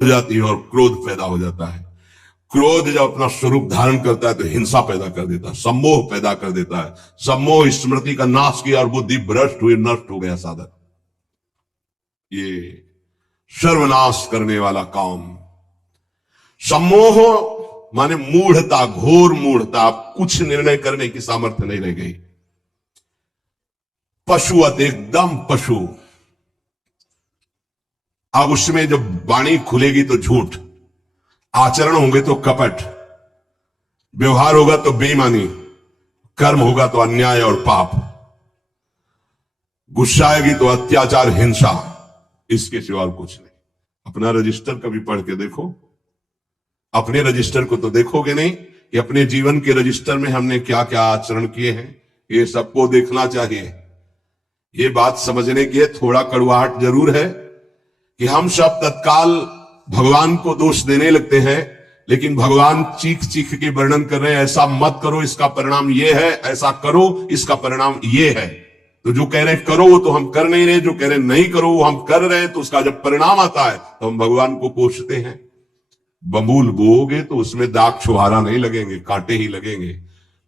जाती है और क्रोध पैदा हो जाता है। क्रोध जब अपना स्वरूप धारण करता है तो हिंसा पैदा कर देता है, सम्मोह पैदा कर देता है। सम्मोह स्मृति का नाश किया और बुद्धि भ्रष्ट हुई, नष्ट हो गया साधक। ये सर्वनाश करने वाला काम। सम्मोह माने मूढ़ता, घोर मूढ़ता, कुछ निर्णय करने की सामर्थ्य नहीं रह गई। पशुवत, एकदम पशु। अब उसमें जब वाणी खुलेगी तो झूठ, आचरण होंगे तो कपट, व्यवहार होगा तो बेईमानी, कर्म होगा तो अन्याय और पाप, गुस्सा आएगी तो अत्याचार, हिंसा, इसके सिवा और कुछ नहीं। अपना रजिस्टर कभी पढ़ के देखो। अपने रजिस्टर को तो देखोगे नहीं कि अपने जीवन के रजिस्टर में हमने क्या क्या आचरण किए हैं, ये सबको देखना चाहिए। ये बात समझने की है, थोड़ा कड़वाहट जरूर है कि हम सब तत्काल भगवान को दोष देने लगते हैं, लेकिन भगवान चीख चीख के वर्णन कर रहे हैं, ऐसा मत करो इसका परिणाम ये है, ऐसा करो इसका परिणाम ये है। तो जो कह रहे हैं करो वो तो हम कर नहीं रहे, जो कह रहे हैं नहीं करो वो हम कर रहे हैं, तो उसका जब परिणाम आता है तो हम भगवान को कोसते हैं। बबूल बोओगे तो उसमें दाग छुहारा नहीं लगेंगे, कांटे ही लगेंगे।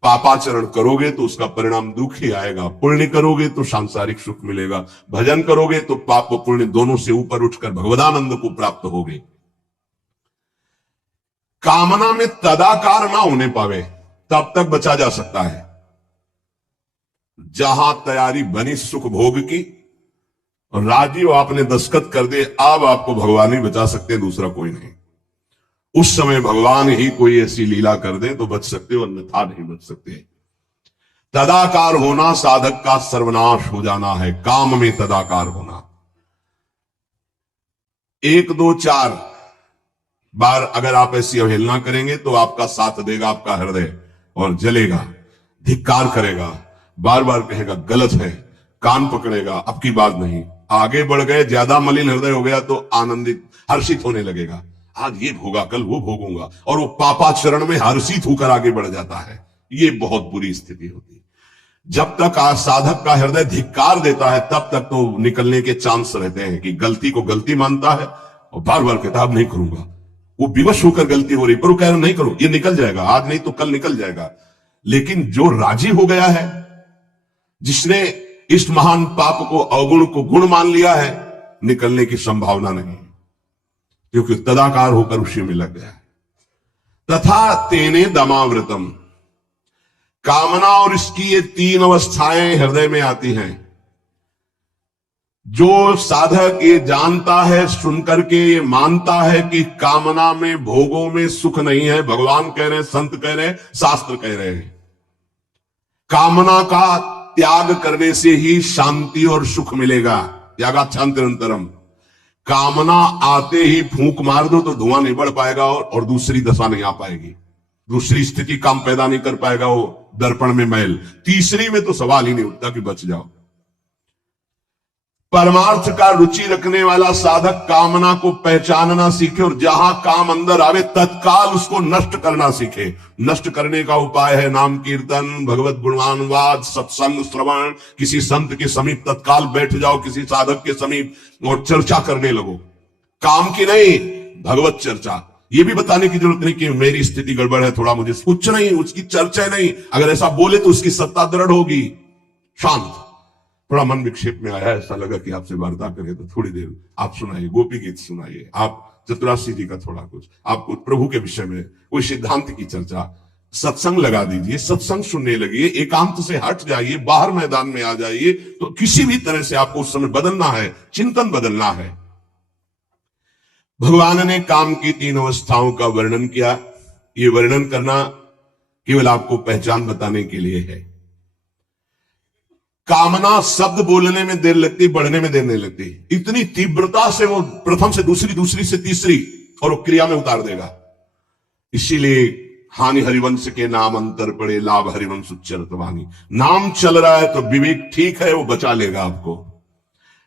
पापाचरण करोगे तो उसका परिणाम दुख ही आएगा। पुण्य करोगे तो सांसारिक सुख मिलेगा, भजन करोगे तो पाप और पुण्य दोनों से ऊपर उठकर भगवदानंद को प्राप्त होगे। कामना में तदाकार ना होने पावे तब तक बचा जा सकता है। जहां तैयारी बनी सुख भोग की और राजी हो आपने दस्तखत कर दे, अब आपको भगवान ही बचा सकते हैं, दूसरा कोई नहीं। उस समय भगवान ही कोई ऐसी लीला कर दे तो बच सकते हो, अन्यथा नहीं बच सकते। तदाकार होना साधक का सर्वनाश हो जाना है। काम में तदाकार होना। 1 2 4 बार अगर आप ऐसी अवहेलना करेंगे तो आपका साथ देगा आपका हृदय और जलेगा, धिक्कार करेगा, बार बार कहेगा गलत है, कान पकड़ेगा, अब की बात नहीं। आगे बढ़ गए, ज्यादा मलिन हृदय हो गया तो आनंदित हर्षित होने लगेगा, आज ये भोगा कल वो भोगूंगा, और वो पापाचरण में हर्षित होकर आगे बढ़ जाता है। ये बहुत बुरी स्थिति होती है। जब तक साधक का हृदय धिक्कार देता है तब तक तो निकलने के चांस रहते हैं कि गलती को गलती मानता है और बार बार कहता अब नहीं करूंगा। वो विवश होकर गलती हो रही पर वो कह रहा नहीं करो, ये निकल जाएगा, आज नहीं तो कल निकल जाएगा। लेकिन जो राजी हो गया है, जिसने इस महान पाप को, अवगुण को गुण मान लिया है, निकलने की संभावना नहीं, क्योंकि तदाकार होकर उसी में लग गया है। तथा तेने दमावृतम, कामना और इसकी ये 3 अवस्थाएं हृदय में आती हैं। जो साधक ये जानता है, सुनकर के ये मानता है कि कामना में, भोगों में सुख नहीं है, भगवान कह रहे हैं, संत कह रहे हैं, शास्त्र कह रहे हैं, कामना का त्याग करने से ही शांति और सुख मिलेगा। त्यागात् शान्तिरन्तरम्। कामना आते ही फूंक मार दो तो धुआं नहीं बढ़ पाएगा और दूसरी दशा नहीं आ पाएगी, दूसरी स्थिति काम पैदा नहीं कर पाएगा, वो दर्पण में मैल। तीसरी में तो सवाल ही नहीं उठता कि बच जाओ। परमार्थ का रुचि रखने वाला साधक कामना को पहचानना सीखे और जहां काम अंदर आवे तत्काल उसको नष्ट करना सीखे। नष्ट करने का उपाय है नाम कीर्तन, भगवत गुणगानवाद, सत्संग, श्रवण। किसी संत के समीप तत्काल बैठ जाओ, किसी साधक के समीप, और चर्चा करने लगो। काम की नहीं, भगवत चर्चा। ये भी बताने की जरूरत नहीं कि मेरी स्थिति गड़बड़ है, थोड़ा मुझे कुछ नहीं, उसकी चर्चा नहीं। अगर ऐसा बोले तो उसकी सत्ता दृढ़ होगी। शांत, थोड़ा मन विक्षेप में आया, ऐसा लगा कि आपसे वार्ता करें तो थोड़ी देर आप सुनाइए, गोपी गीत सुनाइए, आप चतुरासी जी का थोड़ा कुछ, आप प्रभु के विषय में कोई सिद्धांत की चर्चा, सत्संग लगा दीजिए, सत्संग सुनने लगिए, एकांत से हट जाइए, बाहर मैदान में आ जाइए। तो किसी भी तरह से आपको उस समय बदलना है, चिंतन बदलना है। भगवान ने काम की 3 अवस्थाओं का वर्णन किया। ये वर्णन करना केवल आपको पहचान बताने के लिए है। कामना शब्द बोलने में देर लगती, बढ़ने में देर नहीं लगती। इतनी तीव्रता से वो प्रथम से दूसरी, दूसरी से तीसरी, और वो क्रिया में उतार देगा। इसीलिए हानि हरिवंश के नाम अंतर पड़े, लाभ हरिवंश उच्चरत वाणी। नाम चल रहा है तो विवेक ठीक है, वो बचा लेगा आपको।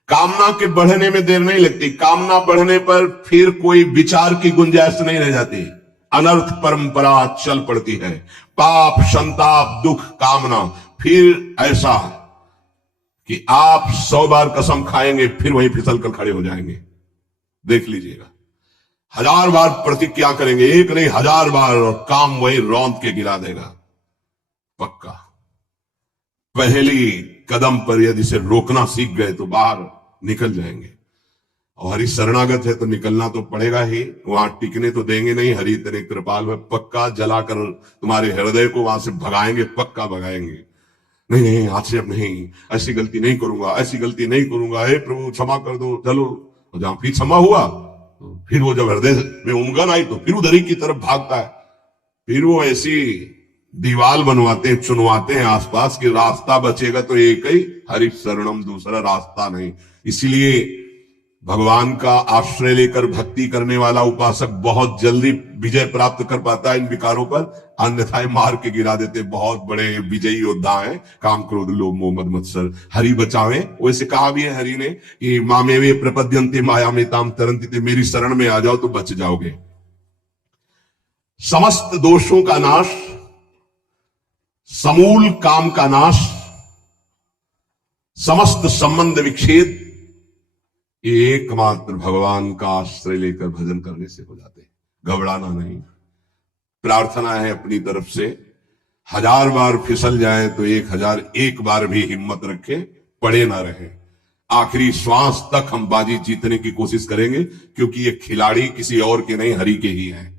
कामना के बढ़ने में देर नहीं लगती। कामना बढ़ने पर फिर कोई विचार की गुंजाइश नहीं रह जाती, अनर्थ परंपरा चल पड़ती है। पाप, संताप, दुख, कामना। फिर ऐसा कि आप 100 बार कसम खाएंगे फिर वहीं फिसल कर खड़े हो जाएंगे। देख लीजिएगा, 1000 बार प्रतिज्ञा करेंगे, एक नहीं 1000 बार, और काम वही रौंद के गिरा देगा पक्का। पहली कदम पर यदि से रोकना सीख गए तो बाहर निकल जाएंगे। और हरि शरणागत है तो निकलना तो पड़ेगा ही, वहां टिकने तो देंगे नहीं। हरि तेरे कृपाल में पक्का जलाकर तुम्हारे हृदय को वहां से भगाएंगे, पक्का भगाएंगे। नहीं नहीं, आज से अब नहीं, ऐसी गलती नहीं करूंगा, ऐसी गलती नहीं करूंगा, हे प्रभु क्षमा कर दो। चलो, और जहां फिर क्षमा हुआ तो फिर वो जब हृदय में उमगन आई तो फिर उधर ही की तरफ भागता है। फिर वो ऐसी दीवाल बनवाते हैं, चुनवाते हैं आसपास की, रास्ता बचेगा तो एक ही हरि शरणम, दूसरा रास्ता नहीं। इसीलिए भगवान का आश्रय लेकर भक्ति करने वाला उपासक बहुत जल्दी विजय प्राप्त कर पाता है इन विकारों पर, अन्यथा मार के गिरा देते। बहुत बड़े विजयी योद्धा हैं, काम क्रोध लोभ मोह मद मत्सर, हरि बचावे। वैसे कहा भी है हरि ने कि मामे वे प्रपद्यन्ते माया में ताम तरन्ति, ते मेरी शरण में आ जाओ तो बच जाओगे। समस्त दोषों का नाश, समूल काम का नाश, समस्त संबंध विच्छेद, एकमात्र भगवान का आश्रय लेकर भजन करने से हो जाते। घबराना नहीं, प्रार्थना है अपनी तरफ से, 1000 बार फिसल जाए तो 1001 बार भी हिम्मत रखे, पड़े ना रहे। आखिरी श्वास तक हम बाजी जीतने की कोशिश करेंगे, क्योंकि ये खिलाड़ी किसी और के नहीं, हरि के ही हैं।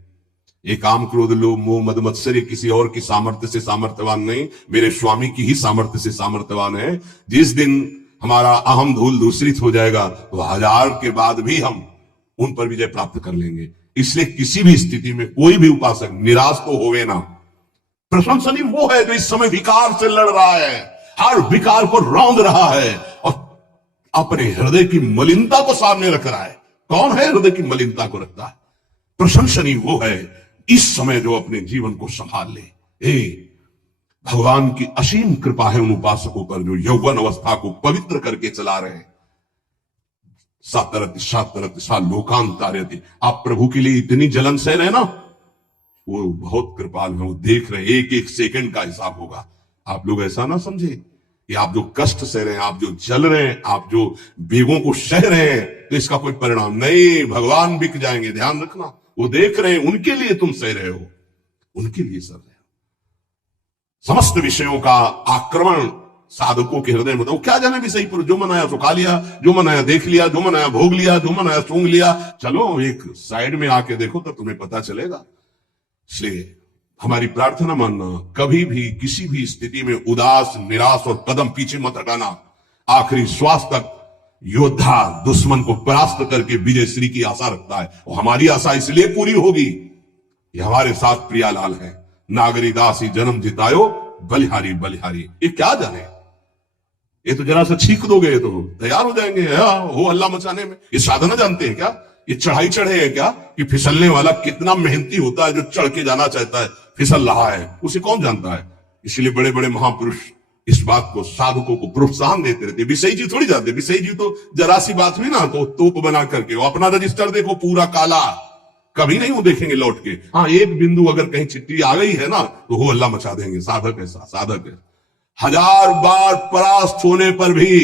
ये काम क्रोध लोभ मोह मद मत्सर किसी और की सामर्थ्य से सामर्थ्यवान नहीं, मेरे स्वामी की ही सामर्थ्य से सामर्थ्यवान है। जिस दिन हमारा अहम धूल दूषित हो जाएगा तो 1000 के बाद भी हम उन पर विजय प्राप्त कर लेंगे। इसलिए किसी भी स्थिति में कोई भी उपासक निराश तो होवे ना। प्रशंसनीय वो है जो इस समय विकार से लड़ रहा है, हर विकार को रौंद रहा है और अपने हृदय की मलिनता को सामने रख रहा है। कौन है हृदय की मलिनता को रखता है? प्रशंसनीय वो है इस समय जो अपने जीवन को संभाल ले। भगवान की असीम कृपा है उन उपासकों पर जो यौवन अवस्था को पवित्र करके चला रहे हैं। सातरति सातरति सा लोकांतार्यति, आप प्रभु के लिए इतनी जलन सह रहे ना, वो बहुत कृपाल है, वो देख रहे, एक एक सेकंड का हिसाब होगा। आप लोग ऐसा ना समझे कि आप जो कष्ट सह रहे हैं, आप जो जल रहे हैं, आप जो वेगों को सह रहे हैं तो इसका कोई परिणाम नहीं, भगवान बिक जाएंगे। ध्यान रखना, वो देख रहे हैं, उनके लिए तुम सह रहे हो, उनके लिए सह रहे हो। समस्त विषयों का आक्रमण साधकों के हृदय में, तो क्या जाने विषय पर, जो मनाया सो खा लिया, जो मनाया देख लिया, जो मनाया भोग लिया, जो मनाया सूंघ लिया। चलो एक साइड में आके देखो तो तुम्हें पता चलेगा। इसलिए हमारी प्रार्थना मानना, कभी भी किसी भी स्थिति में उदास निराश और कदम पीछे मत हटाना। आखिरी श्वास तक योद्धा दुश्मन को परास्त करके विजय श्री की आशा रखता है, और हमारी आशा इसलिए पूरी होगी, ये हमारे साथ प्रियालाल है। नागरी दासी जन्म जितायो बलिहारी बलिहारी, ये क्या जाने, ये तो जरा सा छींक दोगे तो तैयार हो जाएंगे हो अल्लाह मचाने में। ये साधना जानते हैं क्या? ये चढ़ाई चढ़े हैं क्या? कि फिसलने वाला कितना मेहनती होता है, जो चढ़ के जाना चाहता है फिसल रहा है, उसे कौन जानता है। इसलिए बड़े बड़े महापुरुष इस बात को साधकों को प्रोत्साहन देते रहते। विषय जी थोड़ी जाते, विषय जी तो जरा सी बात हुई ना तो तोप बना करके, वो अपना रजिस्टर देखो पूरा काला, कभी नहीं वो देखेंगे लौट के। हाँ, एक बिंदु अगर कहीं चिट्ठी आ गई है ना तो वो अल्लाह मचा देंगे। साधक ऐसा साधक है। 1000 बार परास्त होने पर भी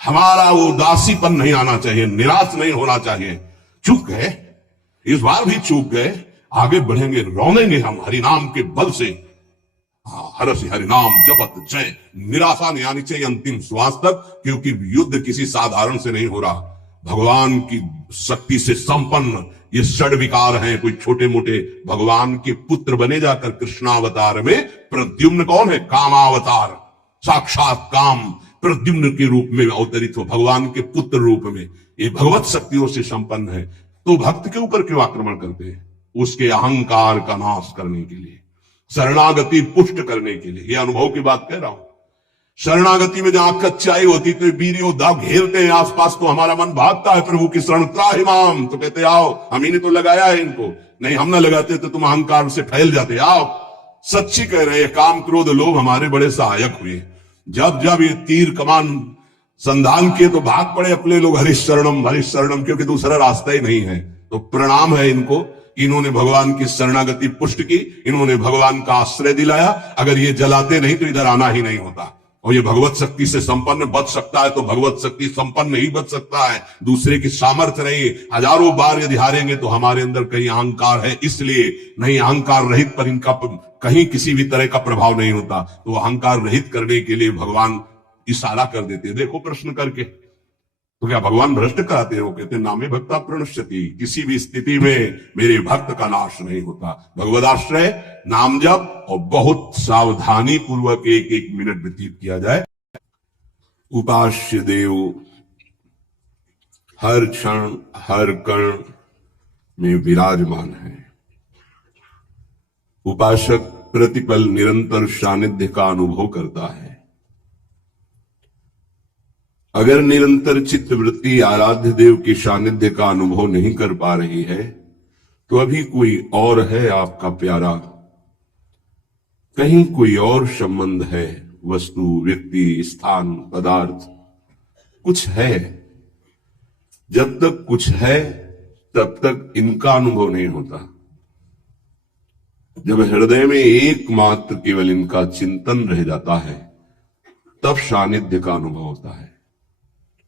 हमारा वो उदासीपन नहीं आना चाहिए, निराश नहीं होना चाहिए। चूक गए, इस बार भी चूक गए, आगे बढ़ेंगे, रौनेंगे हम हरिनाम के बल से। हरस हरिनाम जपत जय, निराशा नहीं आनी चाहिए अंतिम श्वास तक, क्योंकि युद्ध किसी साधारण से नहीं हो रहा। भगवान की शक्ति से संपन्न ये षड विकार हैं, कोई छोटे मोटे। भगवान के पुत्र बने जाकर कृष्णावतार में प्रद्युम्न कौन है? कामावतार, साक्षात काम प्रद्युम्न के रूप में अवतरित हो, भगवान के पुत्र रूप में। ये भगवत शक्तियों से संपन्न है, तो भक्त के ऊपर क्यों आक्रमण करते हैं? उसके अहंकार का नाश करने के लिए, शरणागति पुष्ट करने के लिए। ये अनुभव की बात कह रहा हूं। शरणागति में जहां कच्चाई होती तो वीर योद्धा घेरते हैं आसपास, तो हमारा मन भागता है प्रभु की शरण, त्राहिमाम, तो कहते आओ, हम ही ने तो लगाया है इनको, नहीं हम ना लगाते तो तुम अहंकार से फैल जाते, आओ। सच्ची कह रहे हैं, काम क्रोध लोभ हमारे बड़े सहायक हुए। जब जब ये तीर कमान संधान किए तो भाग पड़े अपने लोग, हरीश शरणम, क्योंकि दूसरा रास्ता ही नहीं है। तो प्रणाम है इनको, इन्होंने भगवान की शरणागति पुष्ट की, इन्होंने भगवान का आश्रय दिलाया। अगर ये जलाते नहीं तो इधर आना ही नहीं होता। और ये भगवत शक्ति से संपन्न बच सकता है तो भगवत शक्ति संपन्न ही बच सकता है। दूसरे की सामर्थ्य नहीं। हजारों बार यदि हारेंगे तो हमारे अंदर कहीं अहंकार है, इसलिए नहीं। अहंकार रहित पर इनका कहीं किसी भी तरह का प्रभाव नहीं होता। तो अहंकार रहित करने के लिए भगवान इशारा कर देते। देखो प्रश्न करके, तो क्या भगवान भ्रष्ट कराते हो? कहते नामे भक्ता प्रणश्यति, किसी भी स्थिति में मेरे भक्त का नाश नहीं होता। भगवदाश्रय, नाम जप और बहुत सावधानी पूर्वक एक एक मिनट व्यतीत किया जाए। उपास्य देव हर क्षण हर कण में विराजमान है। उपासक प्रतिपल निरंतर सानिध्य का अनुभव करता है। अगर निरंतर चित्त वृत्ति आराध्य देव के सानिध्य का अनुभव नहीं कर पा रही है तो अभी कोई और है आपका प्यारा, कहीं कोई और संबंध है, वस्तु, व्यक्ति, स्थान, पदार्थ, कुछ है। जब तक कुछ है तब तक इनका अनुभव नहीं होता। जब हृदय में एकमात्र केवल इनका चिंतन रह जाता है तब सानिध्य का अनुभव होता है।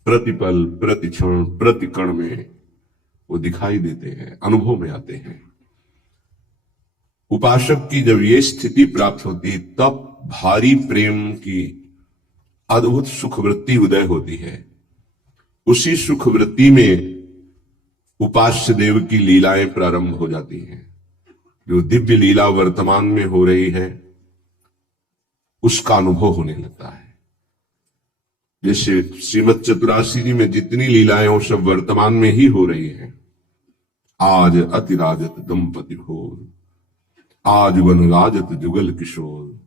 प्रतिपल, प्रतिक्षण, प्रतिकण में वो दिखाई देते हैं, अनुभव में आते हैं। उपासक की जब ये स्थिति प्राप्त होती तब भारी प्रेम की अद्भुत सुख वृत्ति उदय होती है। उसी सुख वृत्ति में उपास्य देव की लीलाएं प्रारंभ हो जाती हैं। जो दिव्य लीला वर्तमान में हो रही है उसका अनुभव होने लगता है। जैसे श्रीमद चतुरासी जी में जितनी लीलाएं वो सब वर्तमान में ही हो रही हैं। आज अतिराजत दंपति घोर, आज बन राजत जुगल किशोर,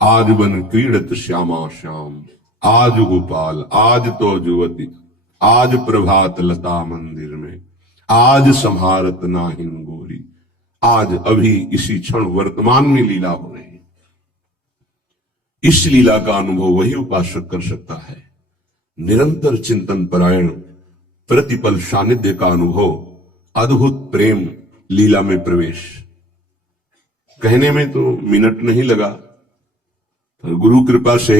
आज बन क्रीड़त श्यामा श्याम, आज गोपाल, आज तो जुवती, आज प्रभात लता मंदिर में, आज संहारत नाहिन गोरी। आज अभी इसी क्षण वर्तमान में लीला हो रही है। इस लीला का अनुभव वही उपासक कर सकता है। निरंतर चिंतन परायण, प्रतिपल सानिध्य का अनुभव, अद्भुत प्रेम, लीला में प्रवेश। कहने में तो मिनट नहीं लगा, पर गुरु कृपा से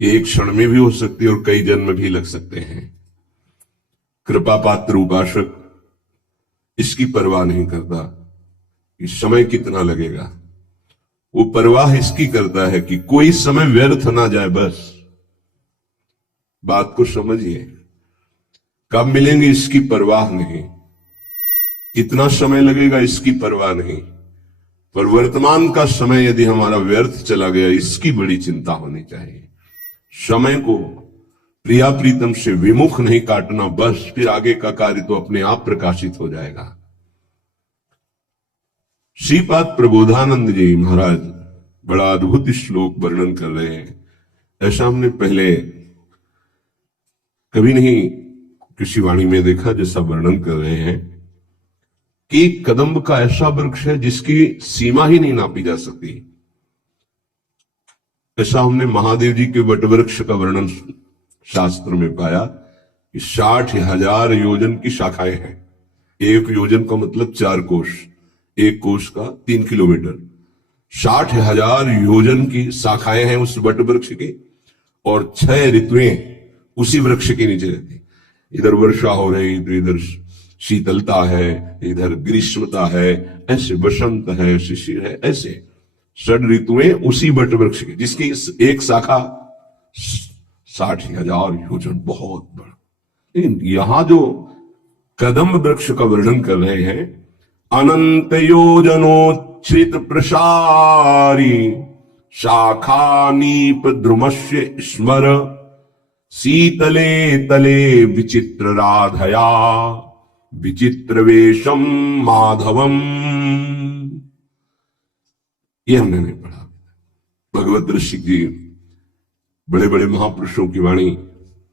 एक क्षण में भी हो सकती है और कई जन्म भी लग सकते हैं। कृपा पात्र उपासक इसकी परवाह नहीं करता कि समय कितना लगेगा। वो परवाह इसकी करता है कि कोई समय व्यर्थ ना जाए। बस बात को समझिए, कब मिलेंगे इसकी परवाह नहीं, कितना समय लगेगा इसकी परवाह नहीं, पर वर्तमान का समय यदि हमारा व्यर्थ चला गया इसकी बड़ी चिंता होनी चाहिए। समय को प्रिया प्रीतम से विमुख नहीं काटना, बस फिर आगे का कार्य तो अपने आप प्रकाशित हो जाएगा। श्रीपाद प्रबोधानंद जी महाराज बड़ा अद्भुत श्लोक वर्णन कर रहे हैं। ऐसा हमने पहले कभी नहीं किसी वाणी में देखा जैसा वर्णन कर रहे हैं कि कदम्ब का ऐसा वृक्ष है जिसकी सीमा ही नहीं नापी जा सकती। ऐसा हमने महादेव जी के वट वृक्ष का वर्णन शास्त्र में पाया कि 60,000 योजन की शाखाएं हैं। एक योजन का मतलब 4 कोश, एक कोश का 3 किलोमीटर। 60,000 योजन की शाखाएं हैं उस वट वृक्ष की, और 6 ऋतुएं उसी वृक्ष के नीचे रहती। इधर वर्षा हो रही तो इधर शीतलता है, इधर ग्रीष्मता है, ऐसे बसंत है, शिशिर है, ऐसे 6 ऋतुएं उसी वट वृक्ष की, जिसकी एक शाखा 60,000 योजन, बहुत बड़ा। लेकिन यहां जो कदम्ब वृक्ष का वर्णन कर रहे हैं, अनंत योजनोच्छ्रित प्रसारी शाखा नीप द्रुमस्य स्मर शीतले तले विचित्र राधया विचित्र वेशम माधवम। ये हमने नहीं पढ़ा। भगवत ऋषि जी, बड़े बड़े महापुरुषों की वाणी,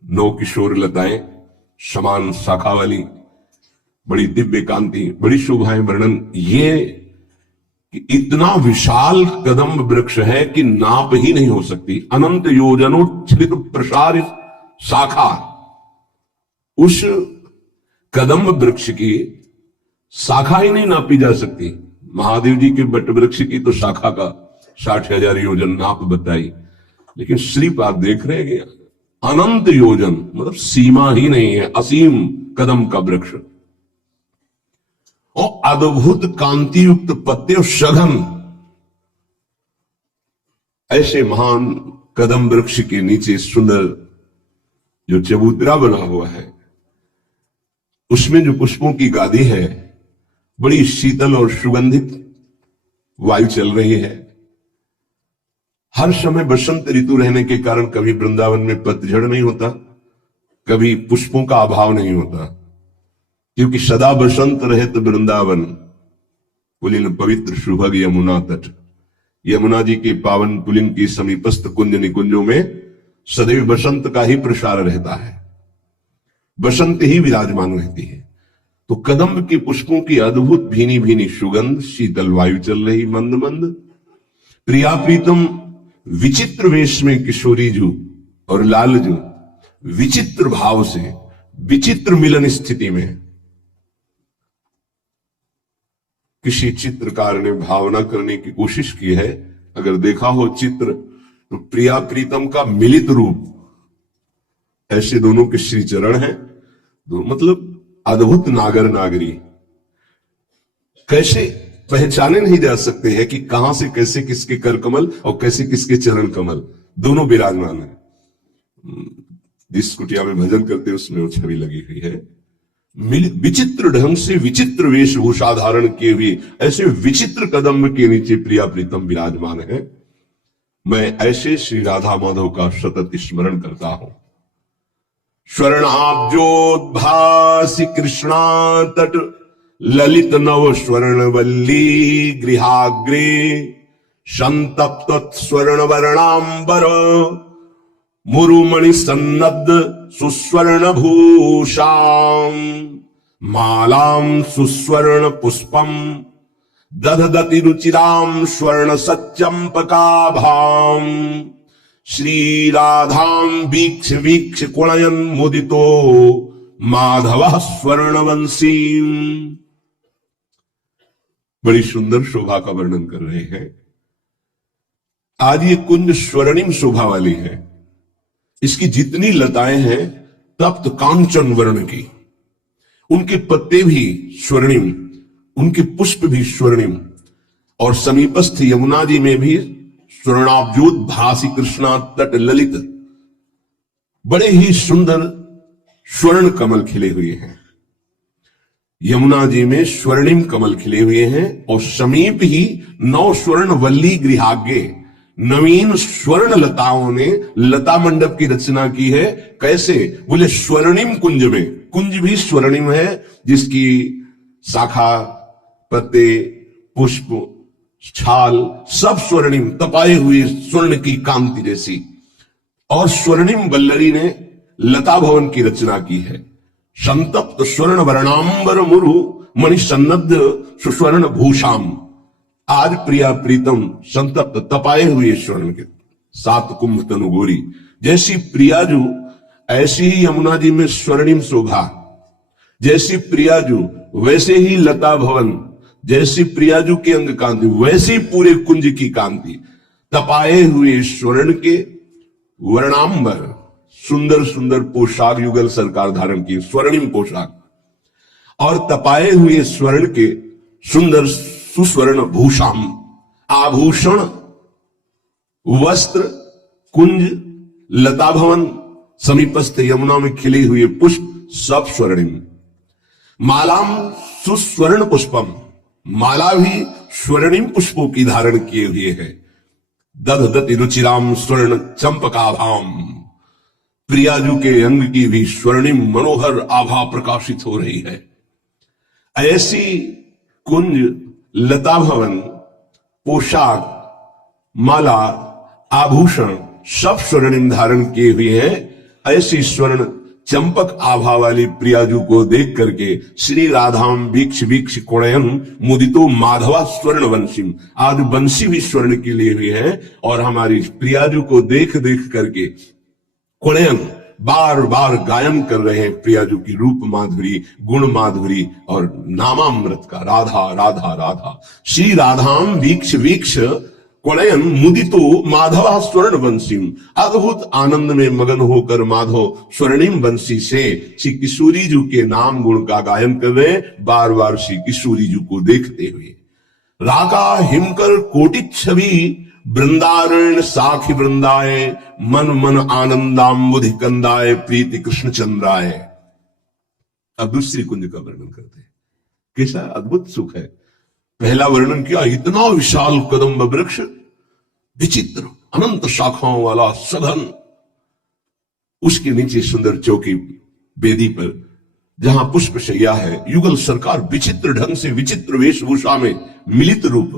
9 किशोर लताएं, समान शाखा वाली, बड़ी दिव्य कांति, बड़ी शोभाएं वर्णन। ये कि इतना विशाल कदम्ब वृक्ष है कि नाप ही नहीं हो सकती। अनंत योजनोच्छ्रित प्रसारित शाखा, उस कदम्ब वृक्ष की शाखा ही नहीं नापी जा सकती। महादेव जी के वट वृक्ष की तो शाखा का 60,000 योजन नाप बताई, लेकिन श्रीपाद देख रहे हैं कि अनंत योजन, मतलब सीमा ही नहीं है, असीम कदम का वृक्ष और अद्भुत कांति युक्त पत्ते और सघन। ऐसे महान कदम वृक्ष के नीचे सुंदर जो चबूतरा बना हुआ है, उसमें जो पुष्पों की गादी है, बड़ी शीतल और सुगंधित वायु चल रही है। हर समय बसंत ऋतु रहने के कारण कभी वृंदावन में पतझड़ नहीं होता, कभी पुष्पों का अभाव नहीं होता, क्योंकि सदा बसंत रहे तो वृंदावन पुलिन पवित्र सुभग यमुना तट। यमुना जी के पावन पुलिन की समीपस्थ कुंज निकुंजों में सदैव बसंत का ही प्रसार रहता है, बसंत ही विराजमान रहती है। तो कदम्ब के पुष्पों की अद्भुत भीनी भीनी सुगंध, शीतल वायु चल रही मंद मंद। प्रिया प्रीतम विचित्र वेश में किशोरी जू और लाल जू विचित्र भाव से विचित्र मिलन स्थिति में, किसी चित्रकार ने भावना करने की कोशिश की है। अगर देखा हो चित्र तो प्रिया प्रीतम का मिलित रूप, ऐसे दोनों के श्री चरण हैं, मतलब अद्भुत नागर नागरी। कैसे पहचाने नहीं जा सकते हैं कि कहां से कैसे किसके कर कमल और कैसे किसके चरण कमल दोनों विराजमान है। जिस कुटिया में भजन करते उसमें वो छवि लगी हुई है। विचित्र ढंग से विचित्र वेशभूषा धारण किए हुए ऐसे विचित्र कदम के नीचे प्रिया प्रीतम विराजमान है। मैं ऐसे श्री राधा माधव का सतत स्मरण करता हूं। स्वर्णाब्जोद्भासि कृष्णा तट ललित नव स्वर्णवल्ली गृहाग्रे संतप्त स्वर्ण वर्णांबर मुरुमणि सन्नद्ध सुस्वर्ण भूषाम मालां सुस्वर्ण पुष्पम दधदति रुचिराम स्वर्ण सच्चंपकाभाम श्री राधां वीक्ष वीक्ष कुणयन मुदितो माधव स्वर्णवंशीम। बड़ी सुंदर शोभा का वर्णन कर रहे हैं। आज ये कुंज स्वर्णिम शोभा वाली है। इसकी जितनी लताएं हैं तप्त कांचन वर्ण की, उनके पत्ते भी स्वर्णिम, उनके पुष्प भी स्वर्णिम, और समीपस्थ यमुना जी में भी स्वर्णाब्जोत भासी कृष्णा तट ललित बड़े ही सुंदर स्वर्ण कमल खिले हुए हैं। यमुना जी में स्वर्णिम कमल खिले हुए हैं और समीप ही 9 स्वर्ण वल्ली गृहाग्रे नवीन स्वर्ण लताओं ने लता मंडप की रचना की है। कैसे? बोले स्वर्णिम कुंज में, कुंज भी स्वर्णिम है, जिसकी शाखा, पत्ते, पुष्प, छाल सब स्वर्णिम, तपाए हुए स्वर्ण की कांति जैसी। और स्वर्णिम बल्लरी ने लता भवन की रचना की है। संतप्त स्वर्ण वर्णांबर मुरु मणि सन्नद्ध सुस्वर्ण भूषाम। आज प्रिया प्रीतम संतप्त तपाए हुए स्वर्ण के 7 कुंभ तनुगोरी जैसी प्रियाजू, ऐसी ही यमुना जी में स्वर्णिम शोभा। जैसी प्रियाजू वैसे ही लता भवन, जैसी प्रियाजू के अंग कांति वैसी पूरे कुंज की कांति। तपाए हुए स्वर्ण के वर्णांबर, सुंदर सुंदर पोशाक युगल सरकार धारण की, स्वर्णिम पोशाक, और तपाए हुए स्वर्ण के सुंदर सुस्वर्ण भूषाम, आभूषण, वस्त्र, कुंज, लता भवन, समीपस्थ यमुना में खिले हुए पुष्प सब स्वर्णिम। मालाम सुस्वर्ण पुष्पम, माला भी स्वर्णिम पुष्पों की धारण किए हुए है। दधदति रुचिराम स्वर्ण चंपकाभाम, प्रियाजू के अंग की भी स्वर्णिम मनोहर आभा प्रकाशित हो रही है। ऐसी कुंज, लता भवन, पोशाक, माला, आभूषण सब स्वर्णिम धारण किए हुए हैं। ऐसी स्वर्ण चंपक आभा वाली प्रियाजू को देख करके श्री राधाम वीक्ष वीक्ष कुणयन मुदितो माधवा स्वर्ण वंशीम। आज वंशी भी स्वर्ण की लिए हुई है और हमारी प्रियाजू को देख देख करके कुणयन बार बार गायन कर रहे हैं प्रियाजू की रूप माधुरी, गुण माधुरी और नामामृत का। राधा राधा राधा। श्री राधाम वीक्ष वीक्ष क्वणयन मुदितो माधवा स्वर्ण वंशीम, अद्भुत आनंद में मगन होकर माधव स्वर्णिम वंशी से श्री किशोरी जी के नाम गुण का गायन कर रहे, बार बार श्री किशोरी जी को देखते हुए। राका हिमकर कोटि छवि वृंदारण साखी वृंदाए, मन मन आनंदाम्बुधि कंदाए, प्रीति कृष्ण चंद्राए। अब दूसरी कुंज का वर्णन करते हैं, कैसा अद्भुत सुख है। पहला वर्णन किया, इतना विशाल कदम्ब वृक्ष, विचित्र अनंत शाखाओं वाला सघन, उसके नीचे सुंदर चौकी वेदी पर जहां पुष्प शैया है, युगल सरकार विचित्र ढंग से विचित्र वेशभूषा में मिलित रूप,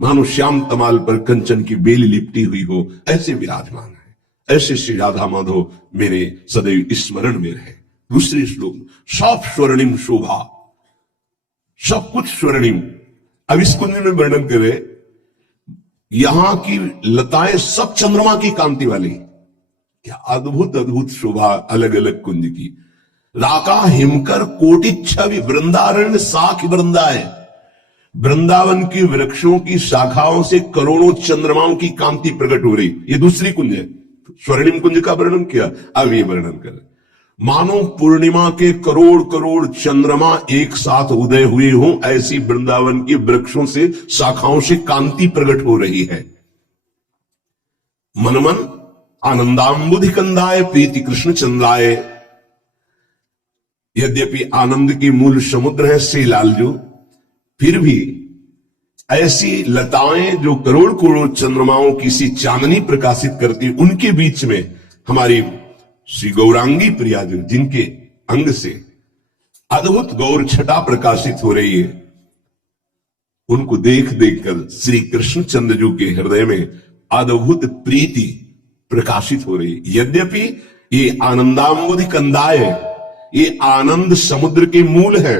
मानो श्याम तमाल पर कंचन की बेल लिपटी हुई हो, ऐसे विराजमान है। ऐसे श्री राधा माधव मेरे सदैव स्मरण में रहे। दूसरे श्लोक, सब स्वर्णिम शोभा, सब कुछ स्वर्णिम। अब इस कुंज में वर्णन करे, यहां की लताएं सब चंद्रमा की कांति वाली, क्या अद्भुत अद्भुत शोभा अलग अलग कुंज की। राका हिमकर कोटि छवि वृंदारण्य साख वृंदाए, वृंदावन के वृक्षों की शाखाओं से करोड़ों चंद्रमाओं की कांति प्रकट हो रही। ये दूसरी कुंज है। स्वर्णिम कुंज का वर्णन किया, अब ये वर्णन कर, मानो पूर्णिमा के करोड़ करोड़ चंद्रमा एक साथ उदय हुए हों, ऐसी वृंदावन के वृक्षों से शाखाओं से कांति प्रकट हो रही है। मन मन आनंदाम्बुधि कंदाय, प्रीति कृष्ण चंद्राय। यद्यपि आनंद की मूल समुद्र है श्री लालजू, फिर भी ऐसी लताएं जो करोड़ करोड़ चंद्रमाओं की सी चांदनी प्रकाशित करती, उनके बीच में हमारी श्री गौरांगी प्रिया जी, जिनके अंग से अद्भुत गौर छटा प्रकाशित हो रही है, उनको देख देखकर श्री कृष्ण चंद्र जी के हृदय में अद्भुत प्रीति प्रकाशित हो रही। यद्यपि ये आनंदाम्बुधि कंदाय, ये आनंद समुद्र के मूल है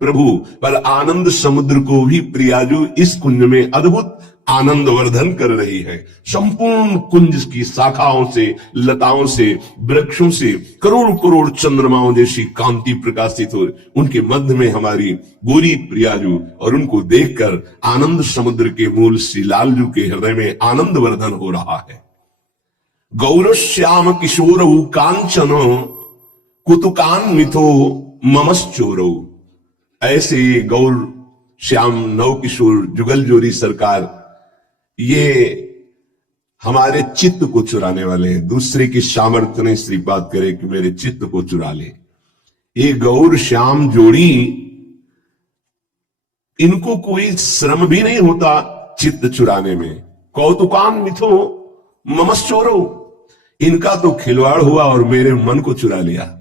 प्रभु, पर आनंद समुद्र को भी प्रियाजू इस कुंज में अद्भुत आनंद वर्धन कर रही है। संपूर्ण कुंज की शाखाओं से, लताओं से, वृक्षों से करोड़ करोड़ चंद्रमाओं जैसी कांति प्रकाशित हो, उनके मध्य में हमारी गोरी प्रियाजू, और उनको देखकर आनंद समुद्र के मूल श्री लालजू के हृदय में आनंद वर्धन हो रहा है। गौर श्याम किशोर कांचन कुतुकान मिथो ममश्चोरो, ऐसे गौर श्याम नव किशोर जुगल जोरी सरकार ये हमारे चित्त को चुराने वाले हैं। दूसरे की सामर्थ्य नहीं श्रीपाद करे कि मेरे चित्त को चुरा ले। ये गौर श्याम जोड़ी, इनको कोई श्रम भी नहीं होता चित्त चुराने में। कौतुकान मिथो ममश्चोरो, इनका तो खिलवाड़ हुआ और मेरे मन को चुरा लिया।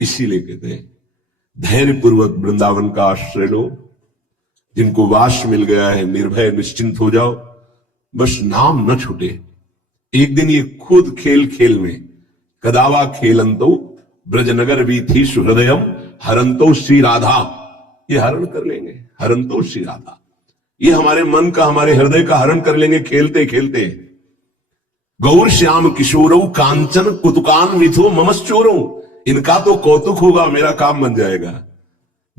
इसीलिए कहते हैं धैर्य पूर्वक वृंदावन का आश्रय लो, जिनको वास मिल गया है निर्भय निश्चिंत हो जाओ, बस नाम न छूटे। एक दिन ये खुद खेल खेल में, कदावा खेलंतो ब्रजनगर भी थी सुहृदयम हरंतो श्री राधा, ये हरण कर लेंगे। हरंतो श्री राधा, ये हमारे मन का, हमारे हृदय का हरण कर लेंगे खेलते खेलते। गौर श्याम किशोरो कांचन कुतुकान मिथो ममश्चोरो, इनका तो कौतुक होगा, मेरा काम बन जाएगा।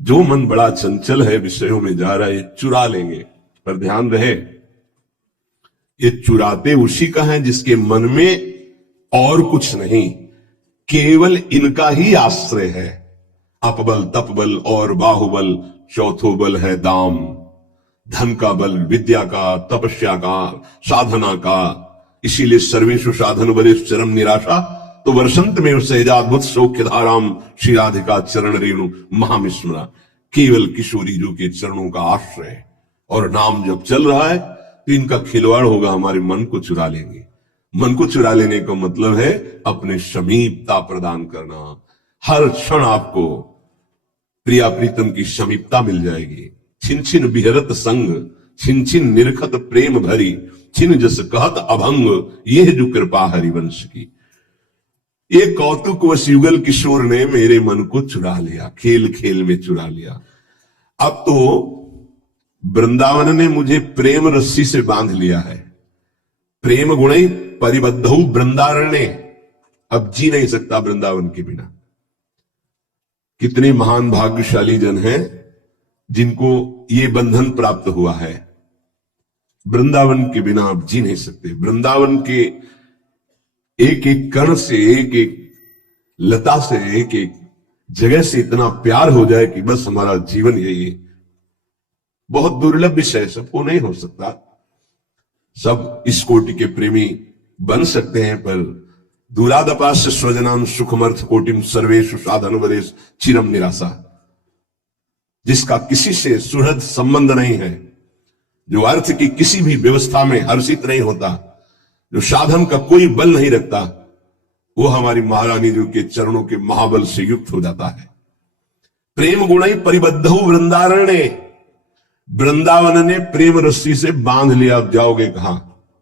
जो मन बड़ा चंचल है, विषयों में जा रहा है, चुरा लेंगे। पर ध्यान रहे, ये चुराते उसी का है जिसके मन में और कुछ नहीं, केवल इनका ही आश्रय है। अपबल तपबल और बाहुबल, चौथो बल है दाम। धन का बल, विद्या का, तपस्या का, साधना का। इसीलिए सर्वेषु साधन बले चरम निराशा, तो वर्षंत में सहजाद्भुत सौख्य धाराम श्री राधिका चरण रेणु महामिस्मरा। केवल किशोरी जी के चरणों का आश्रय और नाम जब चल रहा है, तो इनका खिलवाड़ होगा, हमारे मन को चुरा लेंगे। मन को चुरा लेने का मतलब है अपने समीपता प्रदान करना। हर क्षण आपको प्रिया प्रीतम की समीपता मिल जाएगी। छिन छिन बिहरत संग, छिन छिन निरखत प्रेम भरी, छिन जस कहत अभंग, यह जो कृपा हरिवंश की। ये कौतुक वश युगल किशोर ने मेरे मन को चुरा लिया, खेल खेल में चुरा लिया। अब तो वृंदावन ने मुझे प्रेम रस्सी से बांध लिया है। प्रेम गुणे परिबद्धौ वृंदारण्य, अब जी नहीं सकता वृंदावन के बिना। कितने महान भाग्यशाली जन हैं जिनको ये बंधन प्राप्त हुआ है। वृंदावन के बिना आप जी नहीं सकते। वृंदावन के एक एक कण से, एक एक लता से, एक एक जगह से इतना प्यार हो जाए कि बस हमारा जीवन यही है। बहुत दुर्लभ विषय, सबको नहीं हो सकता, सब इस कोटि के प्रेमी बन सकते हैं, पर दूरादपास्य स्वजनाम सुखमर्थ कोटिम सर्वेषु साधन वरेश चिरम निराशा, जिसका किसी से सुहृद संबंध नहीं है, जो अर्थ की किसी भी व्यवस्था में हर्षित नहीं होता, जो साधन का कोई बल नहीं रखता, वो हमारी महारानी जी के चरणों के महाबल से युक्त हो जाता है। प्रेम गुणई परिबद्धौ वृंदारण्य, वृंदावन ने प्रेम रस्सी से बांध लिया। अब जाओगे कहां?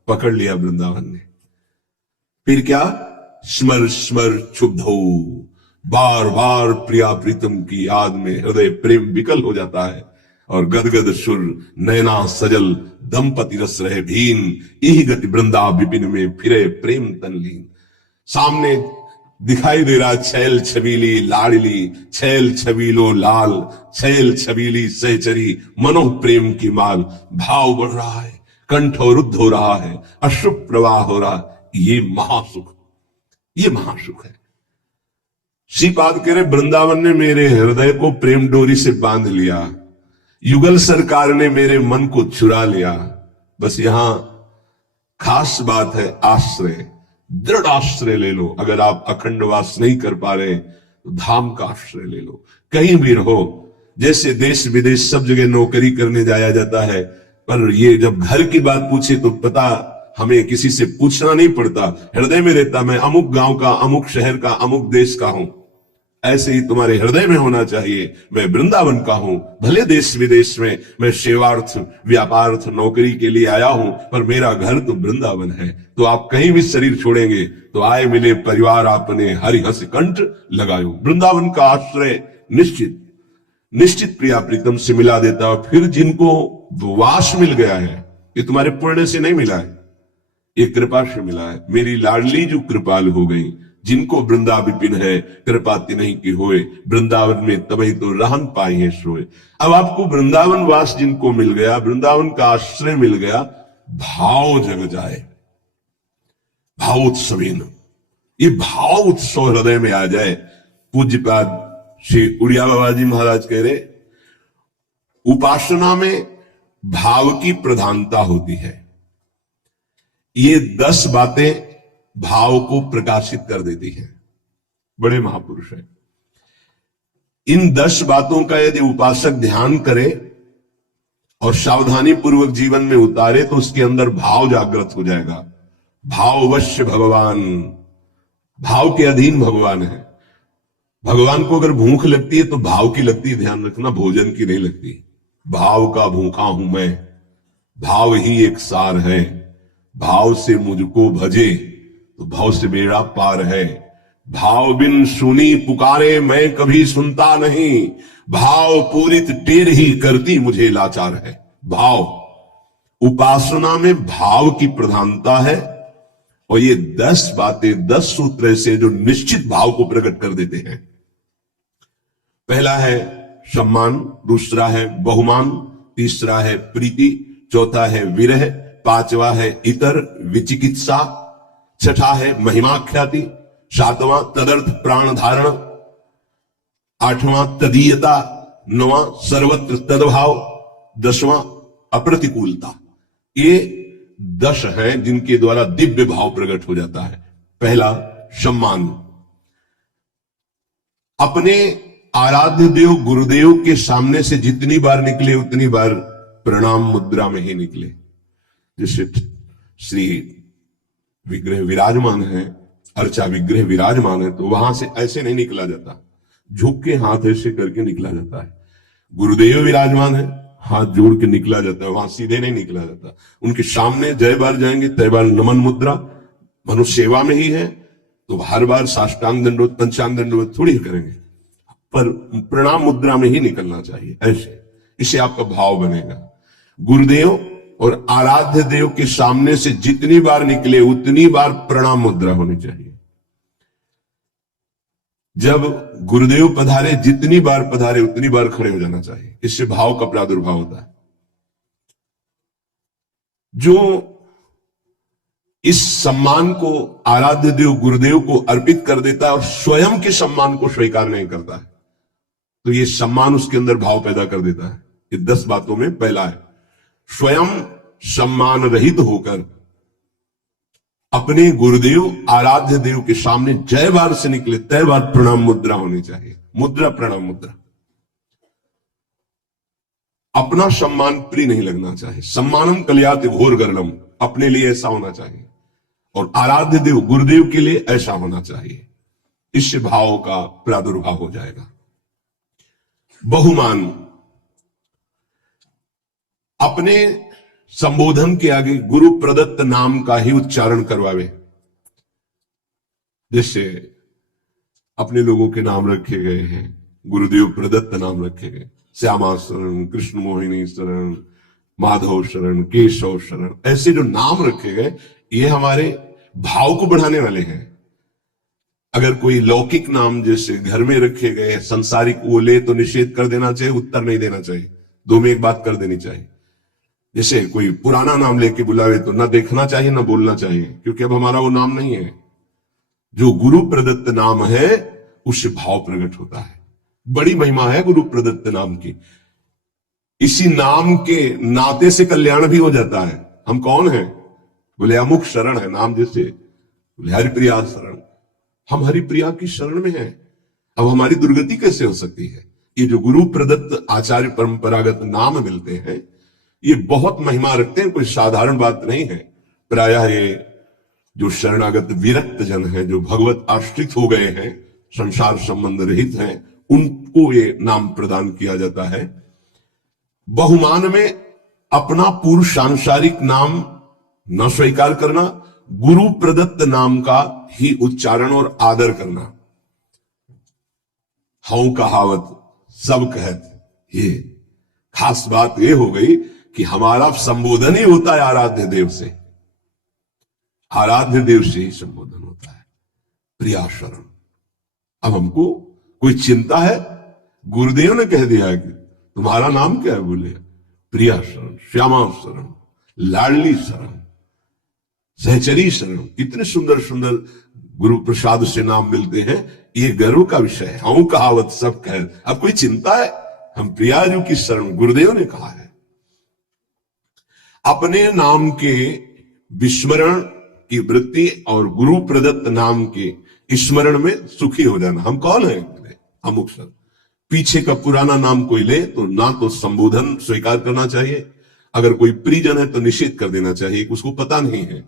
पकड़ लिया वृंदावन ने। फिर क्या? स्मर स्मर क्षुब्धौ, बार बार प्रिया प्रीतम की याद में हृदय प्रेम विकल हो जाता है और गदगद सुर नैना सजल दंपति रस रहे भीन, यही गति वृंदा विपिन में फिरे प्रेम तनलीन। सामने दिखाई दे रहा छैल छबीली लाडली, छैल छबीलो लाल, छैल छबीली सहचरी, मनोह प्रेम की माल। भाव बढ़ रहा है, कंठ रुद्ध हो रहा है, अश्रु प्रवाह हो रहा है। ये महासुख, ये महासुख है। श्रीपाद कह रहे वृंदावन ने मेरे हृदय को प्रेम डोरी से बांध लिया, युगल सरकार ने मेरे मन को चुरा लिया। बस यहां खास बात है आश्रय, दृढ़ आश्रय ले लो। अगर आप अखंडवास नहीं कर पा रहे तो धाम का आश्रय ले लो। कहीं भी रहो, जैसे देश विदेश सब जगह नौकरी करने जाया जाता है, पर ये जब घर की बात पूछे तो पता हमें किसी से पूछना नहीं पड़ता, हृदय में रहता मैं अमुक गांव का, अमुक शहर का, अमुक देश का हूं। ऐसे ही तुम्हारे हृदय में होना चाहिए, मैं वृंदावन का हूं। भले देश विदेश में मैं सेवार्थ व्यापार्थ नौकरी के लिए आया हूं, पर मेरा घर तो वृंदावन है। तो आप कहीं भी शरीर छोड़ेंगे तो आए मिले परिवार आपने हरि हंस कंठ लगायो। वृंदावन का आश्रय निश्चित निश्चित प्रिया प्रीतम से मिला देता है। फिर जिनको वास मिल गया है, ये तुम्हारे पुण्य से नहीं मिला है, ये कृपा से मिला है। मेरी लाडली जो कृपाल हो गई, जिनको वृंदा विपिन है कृपा तिन्हीं की होए, वृंदावन में तभी तो रहन पाई है सोए। अब आपको वृंदावन वास जिनको मिल गया, वृंदावन का आश्रय मिल गया, भाव जग जाए, भावोत्सवीन, ये भाव उत्सव हृदय में आ जाए। पूज्यपाद श्री उड़िया बाबा जी महाराज कह रहे उपासना में भाव की प्रधानता होती है। ये 10 बातें भाव को प्रकाशित कर देती हैं। बड़े महापुरुष हैं। इन 10 बातों का यदि उपासक ध्यान करे और सावधानी पूर्वक जीवन में उतारे तो उसके अंदर भाव जागृत हो जाएगा। भाववश्य भगवान, भाव के अधीन भगवान है। भगवान को अगर भूख लगती है तो भाव की लगती है, ध्यान रखना, भोजन की नहीं लगती। भाव का भूखा हूं मैं, भाव ही एक सार है। भाव से मुझको भजे तो भाव से बेड़ा पार है। भाव बिन सुनी पुकारे मैं कभी सुनता नहीं, भाव पूरित टेर ही करती मुझे लाचार है। भाव, उपासना में भाव की प्रधानता है। और ये 10 बातें, 10 सूत्र से जो निश्चित भाव को प्रकट कर देते हैं। पहला है सम्मान, दूसरा है बहुमान, तीसरा है प्रीति, चौथा है विरह, पांचवा है इतर विचिकित्सा, छठा है महिमा ख्याति, सातवां तदर्थ प्राण धारण, आठवां तदीयता, नौवां सर्वत्र तदभाव, 10वां अप्रतिकूलता। ये 10 हैं जिनके द्वारा दिव्य भाव प्रकट हो जाता है। पहला सम्मान, अपने आराध्य देव गुरुदेव के सामने से जितनी बार निकले उतनी बार प्रणाम मुद्रा में ही निकले। जैसे श्री विग्रह विराजमान है, अर्चा विग्रह विराजमान है, तो वहां से ऐसे नहीं निकला जाता, झुक के हाथ ऐसे करके निकला जाता है। गुरुदेव विराजमान है, हाथ जोड़ के निकला जाता है, वहां सीधे नहीं निकला जाता। उनके सामने जय बार जाएंगे तय बार नमन मुद्रा, मनुष्य सेवा में ही है तो हर बार साष्टांग दंडवत पंचांग दंडवत थोड़ी करेंगे, पर प्रणाम मुद्रा में ही निकलना चाहिए। ऐसे इससे आपका भाव बनेगा। गुरुदेव और आराध्य देव के सामने से जितनी बार निकले उतनी बार प्रणाम मुद्रा होनी चाहिए। जब गुरुदेव पधारे, जितनी बार पधारे उतनी बार खड़े हो जाना चाहिए। इससे भाव का प्रादुर्भाव होता है। जो इस सम्मान को आराध्य देव गुरुदेव को अर्पित कर देता है और स्वयं के सम्मान को स्वीकार नहीं करता है, तो ये सम्मान उसके अंदर भाव पैदा कर देता है। ये 10 बातों में पहला है, स्वयं सम्मान रहित होकर अपने गुरुदेव आराध्य देव के सामने जय बार से निकले तय बार प्रणाम मुद्रा होनी चाहिए। मुद्रा प्रणाम मुद्रा। अपना सम्मान प्रिय नहीं लगना चाहिए। सम्मानम कल्याति घोर गर्णम, अपने लिए ऐसा होना चाहिए और आराध्य देव गुरुदेव के लिए ऐसा होना चाहिए। इससे भाव का प्रादुर्भाव हो जाएगा। बहुमान, अपने संबोधन के आगे गुरु प्रदत्त नाम का ही उच्चारण करवावे। जैसे अपने लोगों के नाम रखे गए हैं, गुरुदेव प्रदत्त नाम रखे गए, श्यामा शरण, कृष्ण मोहिनी शरण, माधव शरण, केशव शरण, ऐसे जो नाम रखे गए ये हमारे भाव को बढ़ाने वाले हैं। अगर कोई लौकिक नाम जैसे घर में रखे गए संसारिक वो ले तो निषेध कर देना चाहिए, उत्तर नहीं देना चाहिए, दो में एक बात कर देनी चाहिए। जैसे कोई पुराना नाम लेके बुलावे तो ना देखना चाहिए ना बोलना चाहिए, क्योंकि अब हमारा वो नाम नहीं है। जो गुरु प्रदत्त नाम है उससे भाव प्रकट होता है। बड़ी महिमा है गुरु प्रदत्त नाम की। इसी नाम के नाते से कल्याण भी हो जाता है। हम कौन हैं? बोले अमुक शरण है नाम, जैसे बोले हरिप्रिया शरण, हम हरिप्रिया की शरण में हैं। अब हमारी दुर्गति कैसे हो सकती है? ये जो गुरु प्रदत्त आचार्य परंपरागत नाम मिलते हैं ये बहुत महिमा रखते हैं, कोई साधारण बात नहीं है। प्रायः ये जो शरणागत विरक्त जन है, जो भगवत आश्रित हो गए हैं, संसार संबंध रहित हैं, उनको ये नाम प्रदान किया जाता है। बहुमान में अपना पूर्व सांसारिक नाम न स्वीकार करना, गुरु प्रदत्त नाम का ही उच्चारण और आदर करना। हूं कहावत सब कहत, ये खास बात ये हो गई कि हमारा संबोधन ही होता है आराध्य देव से। आराध्य देव से ही संबोधन होता है, प्रिया शरण। अब हमको कोई चिंता है? गुरुदेव ने कह दिया कि तुम्हारा नाम क्या है? बोले प्रिया शरण, श्यामा शरण, लाडली शरण, सहचरी शरण। कितने सुंदर सुंदर गुरु प्रसाद से नाम मिलते हैं, ये गर्व का विषय है। हूं कहावत सब कह, अब कोई चिंता है? हम प्रियाजू की शरण, गुरुदेव ने कहा है। अपने नाम के विस्मरण की वृत्ति और गुरु प्रदत्त नाम के स्मरण में सुखी हो जाना। हम कौन है? अमुक शरण। पीछे का पुराना नाम कोई ले तो ना तो संबोधन स्वीकार करना चाहिए, अगर कोई परिजन है तो निषेध कर देना चाहिए, उसको पता नहीं है।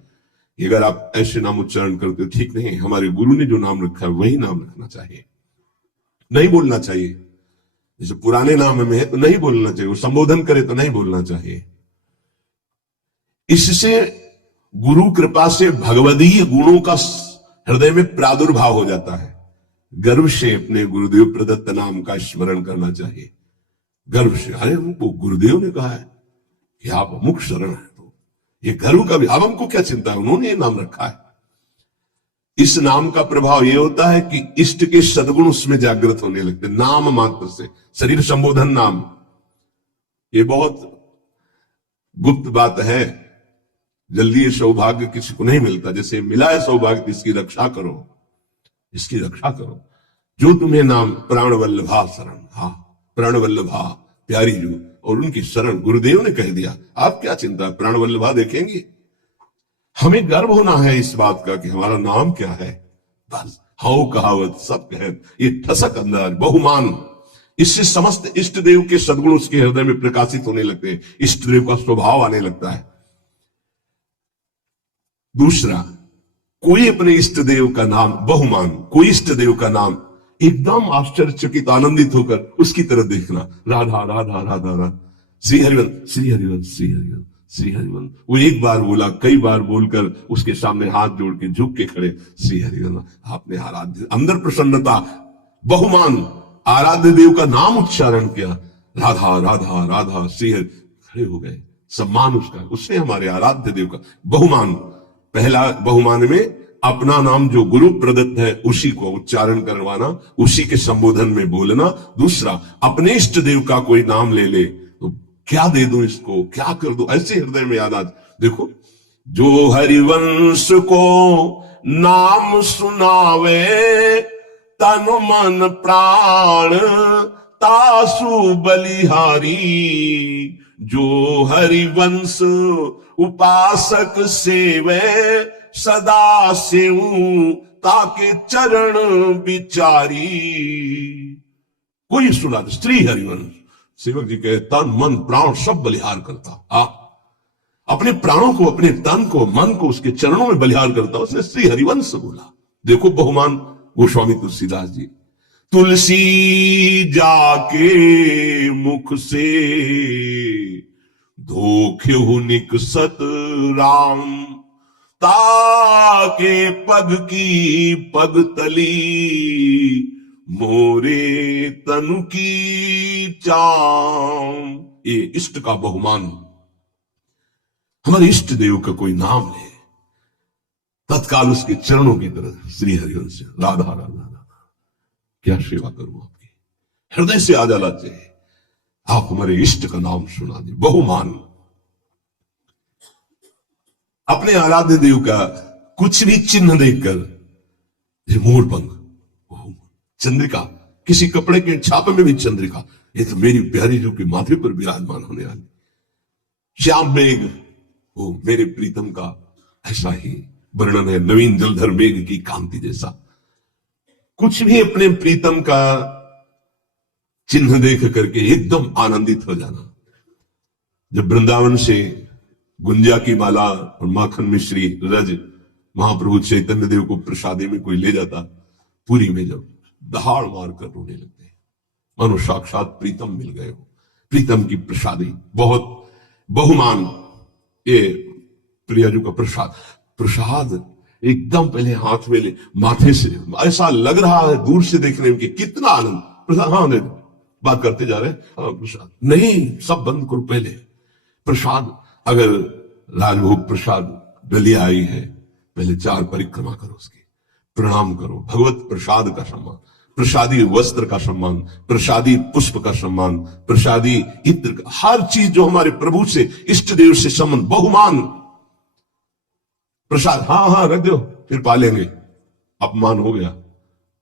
अगर आप ऐसे नाम उच्चारण करते हो ठीक नहीं, हमारे गुरु ने जो नाम रखा है वही नाम रखना चाहिए, नहीं बोलना चाहिए। जैसे पुराने नाम में है तो नहीं बोलना चाहिए, वो संबोधन करे तो नहीं बोलना चाहिए। इससे गुरु कृपा से भगवदीय गुणों का हृदय में प्रादुर्भाव हो जाता है। गर्व से अपने गुरुदेव प्रदत्त नाम का स्मरण करना चाहिए। गर्व से, अरे हमको गुरुदेव ने कहा है कि आप अमुक शरण है, तो ये गर्व का भी। अब हमको क्या चिंता है, उन्होंने ये नाम रखा है। इस नाम का प्रभाव यह होता है कि इष्ट के सद्गुण उसमें जागृत होने लगते, नाम मात्र से। शरीर संबोधन नाम, ये बहुत गुप्त बात है, जल्दी ये सौभाग्य किसी को नहीं मिलता। जैसे मिला है सौभाग्य, इसकी रक्षा करो, इसकी रक्षा करो। जो तुम्हें नाम प्राण वल्लभा शरण, हाँ प्राण वल्लभा प्यारी जू, और उनकी शरण गुरुदेव ने कह दिया। आप क्या चिंता, प्राण वल्लभा देखेंगे। हमें गर्व होना है इस बात का कि हमारा नाम क्या है। बस हाउ कहावत सब कहत, ये ठसक अंदर बहुमान। इससे समस्त इष्ट देव के सद्गुण उसके हृदय में प्रकाशित होने लगते हैं, इष्ट देव का स्वभाव आने लगता है। दूसरा, कोई अपने इष्ट देव का नाम बहुमान, कोई इष्ट देव का नाम एकदम आश्चर्यचकित आनंदित होकर उसकी तरफ देखना, राधा राधा राधा राधा, श्री हरिवंश श्री हरिवंश श्री हरिवंश श्री हरिवंश। वो एक बार बोला, कई बार बोलकर उसके सामने हाथ जोड़ के झुक के खड़े, श्री हरिवंश। आपने आराध्य, अंदर प्रसन्नता, बहुमान, आराध्य देव का नाम उच्चारण किया, राधा राधा राधा श्री हरि, खड़े हो गए। सम्मान उसका, उससे हमारे आराध्य देव का बहुमान। पहला बहुमान में अपना नाम जो गुरु प्रदत्त है उसी को उच्चारण करवाना, उसी के संबोधन में बोलना। दूसरा, अपने इष्ट देव का कोई नाम ले ले तो क्या दे दूं इसको, क्या कर दूं, ऐसे हृदय में याद आ देखो, जो हरिवंश को नाम सुनावे, तन मन प्राण तासु बलिहारी। जो हरिवंश उपासक सेवे, सदा सेऊ ताके चरण बिचारी। कोई सुना दे, स्त्री हरिवंश, सेवक जी कहे तन मन प्राण सब बलिहार करता, अपने प्राणों को, अपने तन को, मन को उसके चरणों में बलिहार करता, उसने श्री हरिवंश बोला। देखो बहुमान गोस्वामी तुलसीदास जी, तुलसी जाके मुख से धोखे निकसत राम, ताके पग की पग तली, मोरे तनु की चाम। ये इष्ट का बहुमान, हमारे इष्ट देव का कोई नाम ले, तत्काल उसके चरणों की तरह श्री हरिवंश, राधा राधा राधा, क्या सेवा करूं आपकी, हृदय से आ जाना चाहिए। आप हमारे इष्ट का नाम सुना दे, बहुमान। अपने आराध्य देव का कुछ भी चिन्ह देखकर मोर पंख, चंद्रिका, किसी कपड़े के छापे में भी चंद्रिका, ये तो मेरी प्यारी जो के माथे पर विराजमान होने वाली। श्याम मेघ, वो मेरे प्रीतम का ऐसा ही वर्णन है, नवीन जलधर मेघ की कांति जैसा। कुछ भी अपने प्रीतम का चिन्ह देख करके एकदम आनंदित हो जाना। जब वृंदावन से गुंजा की माला और माखन मिश्री रज महाप्रभु चैतन्य देव को प्रसादी में कोई ले जाता, पूरी में जब दहाड़ मार कर रोने लगते हैं, मानो साक्षात प्रीतम मिल गए हो। प्रीतम की प्रसादी बहुत बहुमान। ये प्रियाजू का प्रसाद, प्रसाद एकदम पहले हाथ में ले, माथे से ऐसा लग रहा है दूर से देखने में कि कितना आनंद। प्रसाद, हाँ दे, बात करते जा रहे हैं, हाँ प्रसाद नहीं, सब बंद करो पहले। प्रसाद, अगर राजभोग प्रसाद डलिया आई है, पहले 4 परिक्रमा करो, उसकी प्रणाम करो, भगवत प्रसाद का सम्मान, प्रसादी वस्त्र का सम्मान, प्रसादी पुष्प का सम्मान, प्रसादी इत्र का, हर चीज जो हमारे प्रभु से, इष्ट देव से संबंध, बहुमान। प्रसाद, हाँ हाँ रख दो, फिर पालेंगे, अपमान हो गया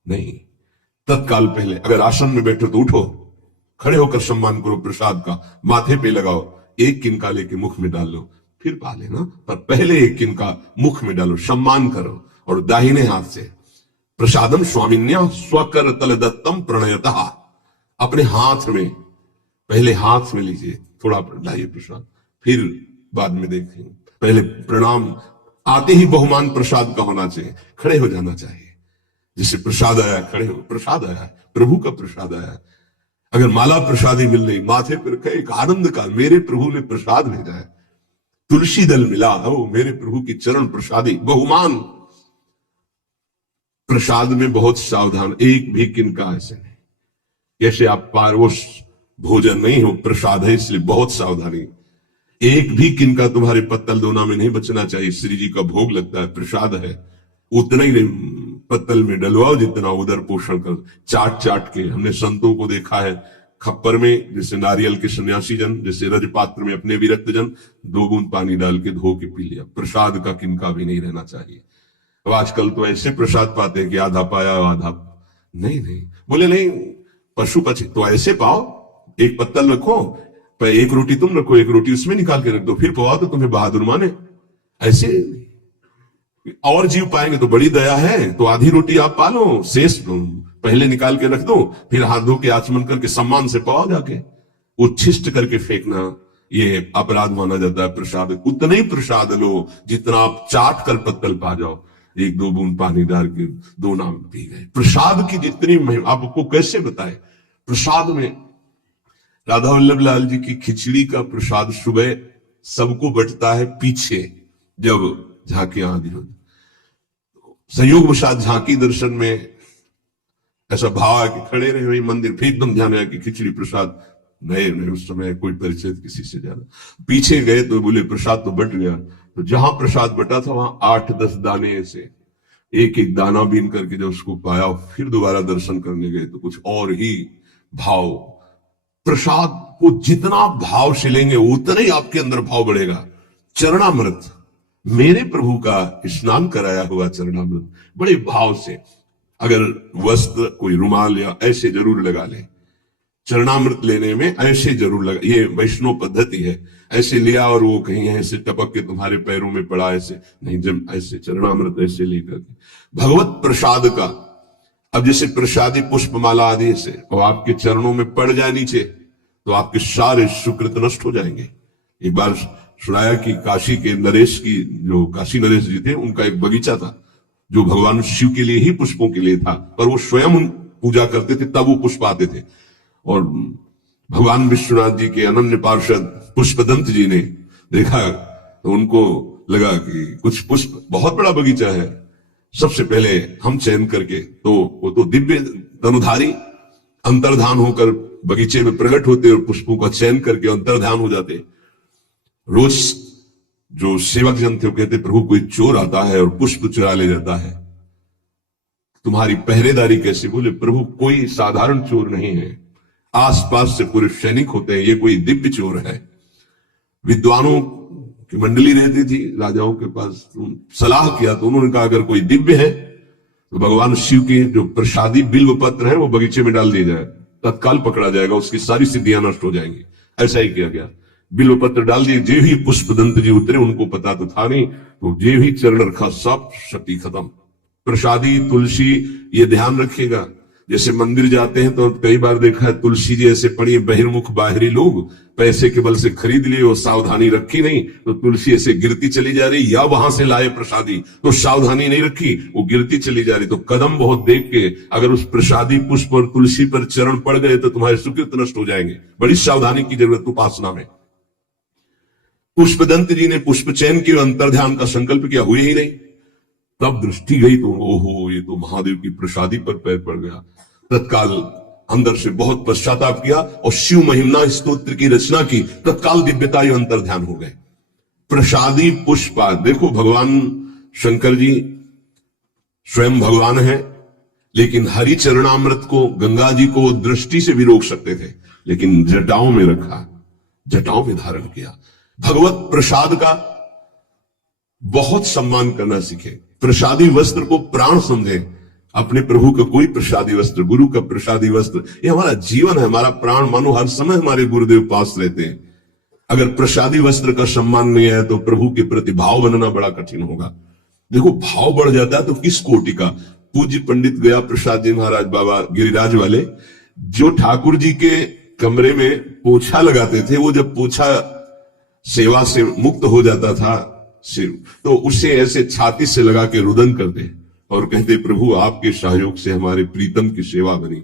नहीं, तत्काल पहले अगर आसन में बैठो तो उठो, खड़े होकर सम्मान करो प्रसाद का, माथे पे लगाओ, एक किनका लेके मुख में डाल लो, फिर पा लेना, पर पहले एक किनका मुख में डालो, सम्मान करो। और दाहिने हाथ से प्रसादम स्वामिन्या स्वकर तल दत्तम प्रणयतः, अपने हाथ में, पहले हाथ में लीजिए, थोड़ा लाइए प्रसाद, फिर बाद में देखेंगे। पहले प्रणाम, आते ही बहुमान प्रसाद का होना चाहिए, खड़े हो जाना चाहिए, जिससे प्रसाद आया खड़े हो, प्रसाद आया, प्रभु का प्रसाद आया। अगर माला प्रसादी मिल रही, माथे पर रखे, एक आनंद का, मेरे प्रभु ने प्रसाद भेजा है, तुलसी दल मिला हो, मेरे प्रभु की चरण प्रसादी, बहुमान। प्रसाद में बहुत सावधान, एक भी किनका ऐसे नहीं, जैसे आप पारवश भोजन नहीं हो, प्रसाद है इसलिए बहुत सावधानी। एक भी किनका तुम्हारे पत्तल दोना में नहीं बचना चाहिए। श्री जी का भोग लगता है, प्रसाद है, उतना ही पत्तल में डलवाओ जितना उदर पोषण कर, चाट चाट के। हमने संतों को देखा है खप्पर में, जैसे नारियल के सन्यासी जन, जैसे रजपात्र में अपने विरक्त जन, 2 बूंद पानी डाल के धो के पी लिया। प्रसाद का किनका भी नहीं रहना चाहिए। अब आजकल तो ऐसे प्रसाद पाते हैं कि आधा पाया आधा नहीं, बोले नहीं, पशु पक्षी तो ऐसे पाओ, एक पत्तल रखो, पर एक रोटी तुम रखो, एक रोटी उसमें निकाल के रख दो, फिर पवाओ तो तुम्हें बहादुर माने। ऐसे और जीव पाएंगे तो बड़ी दया है, तो आधी रोटी आप पालो, शेष पहले निकाल के रख दो, फिर हाथ धो के आचमन करके सम्मान से पवाओ जाके। उच्छिष्ट करके फेंकना ये अपराध माना जाता है। प्रसाद उतना ही प्रसाद लो जितना आप चाट कर पत्तल पा जाओ, 1-2 बूंद पानी डाल के 2 नाम पी गए। प्रसाद की जितनी महिमा आपको कैसे बताए। प्रसाद में राधा वल्लभ लाल जी की खिचड़ी का प्रसाद सुबह सबको बंटता है, पीछे जब झांकियां आदि होती, संयोग वशात झांकी दर्शन में ऐसा भाव है कि खड़े रहे वही मंदिर, फिर एकदम ध्यान आया कि खिचड़ी प्रसाद नए उस समय कोई परिचय किसी से ज्यादा, पीछे गए तो बोले प्रसाद तो बट गया। तो जहां प्रसाद बटा था वहां 8-10 दाने से एक एक दाना बीन करके जब उसको पाया, फिर दोबारा दर्शन करने गए तो कुछ और ही भाव। प्रसाद को जितना भाव से लेंगे उतना ही आपके अंदर भाव बढ़ेगा। चरणामृत, मेरे प्रभु का स्नान कराया हुआ चरणामृत बड़े भाव से, अगर वस्त्र कोई रुमाल या ऐसे जरूर लगा ले, चरणामृत लेने में ऐसे जरूर लगा, ये वैष्णव पद्धति है। ऐसे लिया और वो कहीं ऐसे टपक के तुम्हारे पैरों में पड़ा, ऐसे नहीं, जब ऐसे चरणामृत ऐसे लेकर के भगवत प्रसाद का, अब जैसे प्रसादी पुष्पमाला आदि से और आपके चरणों में पड़ जाए नीचे तो आपके सारे सुकृत नष्ट हो जाएंगे। एक बार सुनाया कि काशी के नरेश की, जो काशी नरेश जी थे, उनका एक बगीचा था जो भगवान शिव के लिए ही पुष्पों के लिए था, पर वो स्वयं पूजा करते थे तब वो पुष्प आते थे। और भगवान विश्वनाथ जी के अनन्य पार्षद पुष्पदंत जी ने देखा तो उनको लगा कि कुछ पुष्प, बहुत बड़ा बगीचा है, सबसे पहले हम चयन करके, तो वो तो दिव्य तनुधारी अंतर्धान होकर बगीचे में प्रकट होते और पुष्पों का चयन करके अंतर्धान हो जाते। रोज जो सेवक जन थे वो कहते, प्रभु कोई चोर आता है और पुष्प चुरा ले जाता है, तुम्हारी पहरेदारी कैसे? बोले, प्रभु कोई साधारण चोर नहीं है, आसपास से पूरे सैनिक होते हैं, ये कोई दिव्य चोर है। विद्वानों की मंडली रहती थी राजाओं के पास, सलाह किया तो उन्होंने कहा अगर कोई दिव्य है तो भगवान शिव के जो प्रसादी बिल्व पत्र है वो बगीचे में डाल दिया जाए, तत्काल पकड़ा जाएगा, उसकी सारी सिद्धियां नष्ट हो जाएंगी। ऐसा ही किया गया, बिल्व पत्र डाल दिए। जे ही पुष्पदंत जी उतरे, उनको पता तो था नहीं, तो जे ही चरण रखा सब शक्ति खत्म। प्रसादी तुलसी, ये ध्यान रखिएगा, जैसे मंदिर जाते हैं तो कई बार देखा है तुलसी जी ऐसे पड़ी, बहिर्मुख बाहरी लोग पैसे के बल से खरीद लिए और सावधानी रखी नहीं तो तुलसी ऐसे गिरती चली जा रही, या वहां से लाए प्रसादी तो सावधानी नहीं रखी, वो गिरती चली जा रही। तो कदम बहुत देख के अगर उस प्रसादी पुष्प और तुलसी पर चरण पड़ गए तो तुम्हारे सुकृत नष्ट हो जाएंगे। बड़ी सावधानी की जरूरत उपासना में। पुष्पदंत जी ने पुष्प चयन के अंतर्ध्यान का संकल्प किया, हुए ही नहीं, तब दृष्टि गई तो ओहो, ये तो महादेव की प्रसादी पर पैर पड़ गया। तत्काल अंदर से बहुत पश्चाताप किया और शिव महिमा स्तोत्र की रचना की, तत्काल दिव्यता एवं अंतर्ध्यान हो गए। प्रसादी पुष्पा, देखो भगवान शंकर जी स्वयं भगवान है, लेकिन हरि चरणामृत को, गंगा जी को दृष्टि से भी रोक सकते थे, लेकिन जटाओं में रखा, जटाओं में धारण किया। भगवत प्रसाद का बहुत सम्मान करना सीखे, प्रसादी वस्त्र को प्राण समझे। अपने प्रभु का कोई प्रसादी वस्त्र, गुरु का प्रसादी वस्त्र, ये हमारा जीवन है, हमारा प्राण मानो हर समय हमारे गुरुदेव पास रहते हैं। अगर प्रसादी वस्त्र का सम्मान नहीं है तो प्रभु के प्रति भाव बनना बड़ा कठिन होगा। देखो भाव बढ़ जाता है तो किस कोटि का। पूज्य पंडित गया प्रसाद जी महाराज बाबा गिरिराज वाले, जो ठाकुर जी के कमरे में पोछा लगाते थे, वो जब पोछा सेवा से मुक्त हो जाता था तो उसे ऐसे छाती से लगा के रुदन करते और कहते, प्रभु आपके सहयोग से हमारे प्रीतम की सेवा बनी,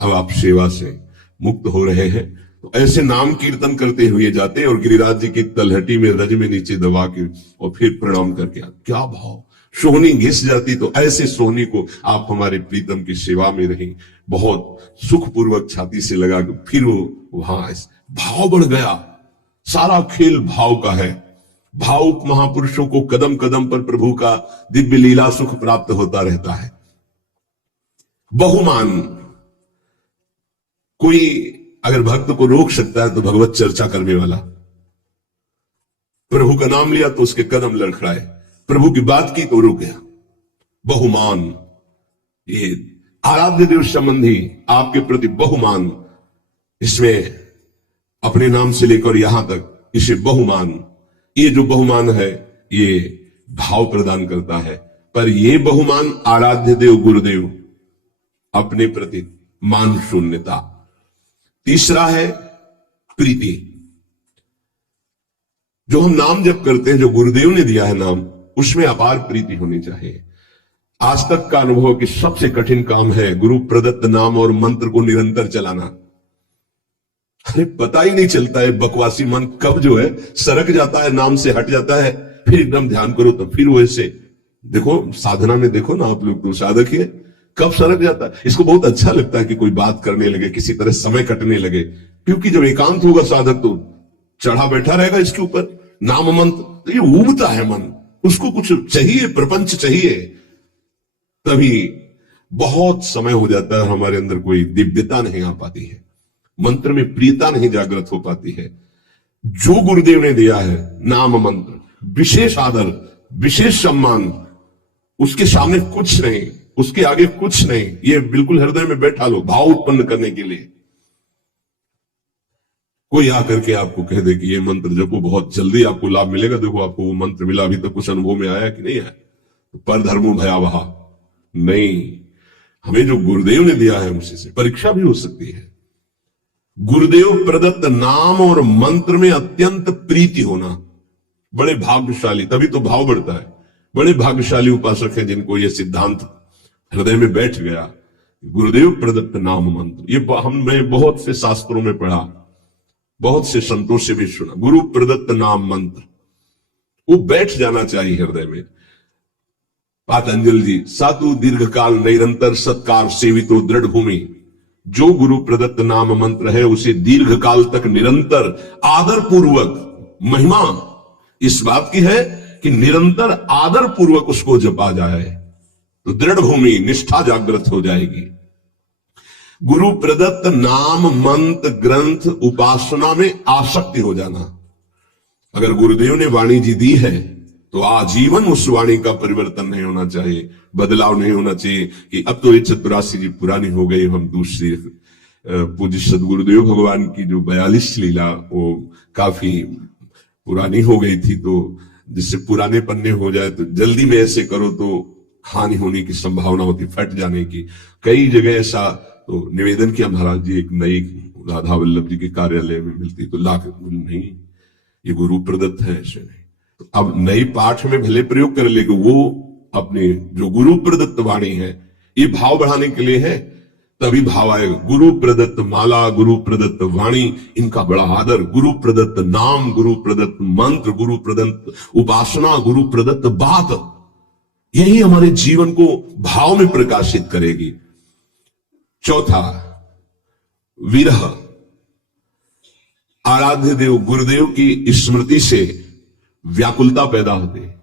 अब आप सेवा से मुक्त हो रहे हैं। तो ऐसे नाम कीर्तन करते हुए जाते और गिरिराज जी की तलहटी में रज में नीचे दबा के और फिर प्रणाम करके क्या भाव, सोहनी घिस जाती तो ऐसे सोहनी को आप हमारे प्रीतम की सेवा में रही, बहुत सुखपूर्वक छाती से लगा के फिर वो वहां भाव बढ़ गया। सारा खेल भाव का है। भावुक महापुरुषों को कदम कदम पर प्रभु का दिव्य लीला सुख प्राप्त होता रहता है। बहुमान, कोई अगर भक्त को रोक सकता है तो भगवत चर्चा करने वाला। प्रभु का नाम लिया तो उसके कदम लड़खड़ाए, प्रभु की बात की तो रुक गया। बहुमान, ये आराध्य देव संबंधी आपके प्रति बहुमान, इसमें अपने नाम से लेकर यहां तक इसे बहुमान, ये जो बहुमान है ये भाव प्रदान करता है, पर ये बहुमान आराध्य देव गुरुदेव अपने प्रति मान शून्यता। तीसरा है प्रीति। जो हम नाम जप करते हैं, जो गुरुदेव ने दिया है नाम, उसमें अपार प्रीति होनी चाहिए। आज तक का अनुभव कि सबसे कठिन काम है गुरु प्रदत्त नाम और मंत्र को निरंतर चलाना। अरे पता ही नहीं चलता है, बकवासी मन कब जो है सरक जाता है, नाम से हट जाता है, फिर एकदम ध्यान करो तो फिर वैसे। देखो साधना में देखो ना आप लोग, तो साधक है कब सरक जाता है। इसको बहुत अच्छा लगता है कि कोई बात करने लगे, किसी तरह समय कटने लगे, क्योंकि जब एकांत होगा साधक तो चढ़ा बैठा रहेगा इसके ऊपर नाम मंत्र, तो ये ऊबता है मन, उसको कुछ चाहिए, प्रपंच चाहिए, तभी बहुत समय हो जाता है, हमारे अंदर कोई दिव्यता नहीं आ पाती है, मंत्र में प्रियता नहीं जागृत हो पाती है। जो गुरुदेव ने दिया है नाम मंत्र, विशेष आदर, विशेष सम्मान, उसके सामने कुछ नहीं, उसके आगे कुछ नहीं, ये बिल्कुल हृदय में बैठा लो भाव उत्पन्न करने के लिए। कोई आकर के आपको कह दे कि ये मंत्र जपो बहुत जल्दी आपको लाभ मिलेगा, देखो आपको वो मंत्र मिला, अभी तक कुछ अनुभव में आया कि नहीं आया, तो पर धर्मो भयावह नहीं। हमें जो गुरुदेव ने दिया है उसी से परीक्षा भी हो सकती है। गुरुदेव प्रदत्त नाम और मंत्र में अत्यंत प्रीति होना, बड़े भाग्यशाली, तभी तो भाव बढ़ता है। बड़े भाग्यशाली उपासक हैं जिनको यह सिद्धांत हृदय में बैठ गया, गुरुदेव प्रदत्त नाम मंत्र। ये हमने बहुत से शास्त्रों में पढ़ा, बहुत से संतों से भी सुना, गुरु प्रदत्त नाम मंत्र, वो बैठ जाना चाहिए हृदय में। पातंजल जी, सातु दीर्घकाल निरंतर सत्कार सेवितो दृढ़ भूमि, जो गुरु प्रदत्त नाम मंत्र है उसे दीर्घकाल तक निरंतर आदर पूर्वक, महिमा इस बात की है कि निरंतर आदर पूर्वक उसको जपा जाए तो दृढ़ भूमि, निष्ठा जागृत हो जाएगी। गुरु प्रदत्त नाम मंत्र ग्रंथ उपासना में आसक्ति हो जाना। अगर गुरुदेव ने वाणी जी दी है तो आजीवन उस वाणी का परिवर्तन नहीं होना चाहिए, बदलाव नहीं होना चाहिए कि अब तो 184 जी पुरानी हो गई, हम दूसरी। पूज्य सदगुरुदेव भगवान की जो 42 लीला वो काफी पुरानी हो गई थी, तो जिससे पुराने पन्ने हो जाए तो जल्दी में ऐसे करो तो हानि होने की संभावना होती, फट जाने की। कई जगह ऐसा तो निवेदन किया महाराज जी, एक नई राधा वल्लभ जी के कार्यालय में मिलती तो लाख नहीं, ये गुरु प्रदत्त है, ऐसे नहीं। तो अब नई पाठ में भले प्रयोग कर ले, वो अपने जो गुरु प्रदत्त वाणी है, ये भाव बढ़ाने के लिए है, तभी भाव आएगा। गुरु प्रदत्त माला, गुरु प्रदत्त वाणी, इनका बड़ा आदर, गुरु प्रदत्त नाम, गुरु प्रदत्त मंत्र, गुरु प्रदत्त उपासना, गुरु प्रदत्त बात, यही हमारे जीवन को भाव में प्रकाशित करेगी। चौथा, विरह। आराध्य देव गुरुदेव की स्मृति से व्याकुलता पैदा होती है।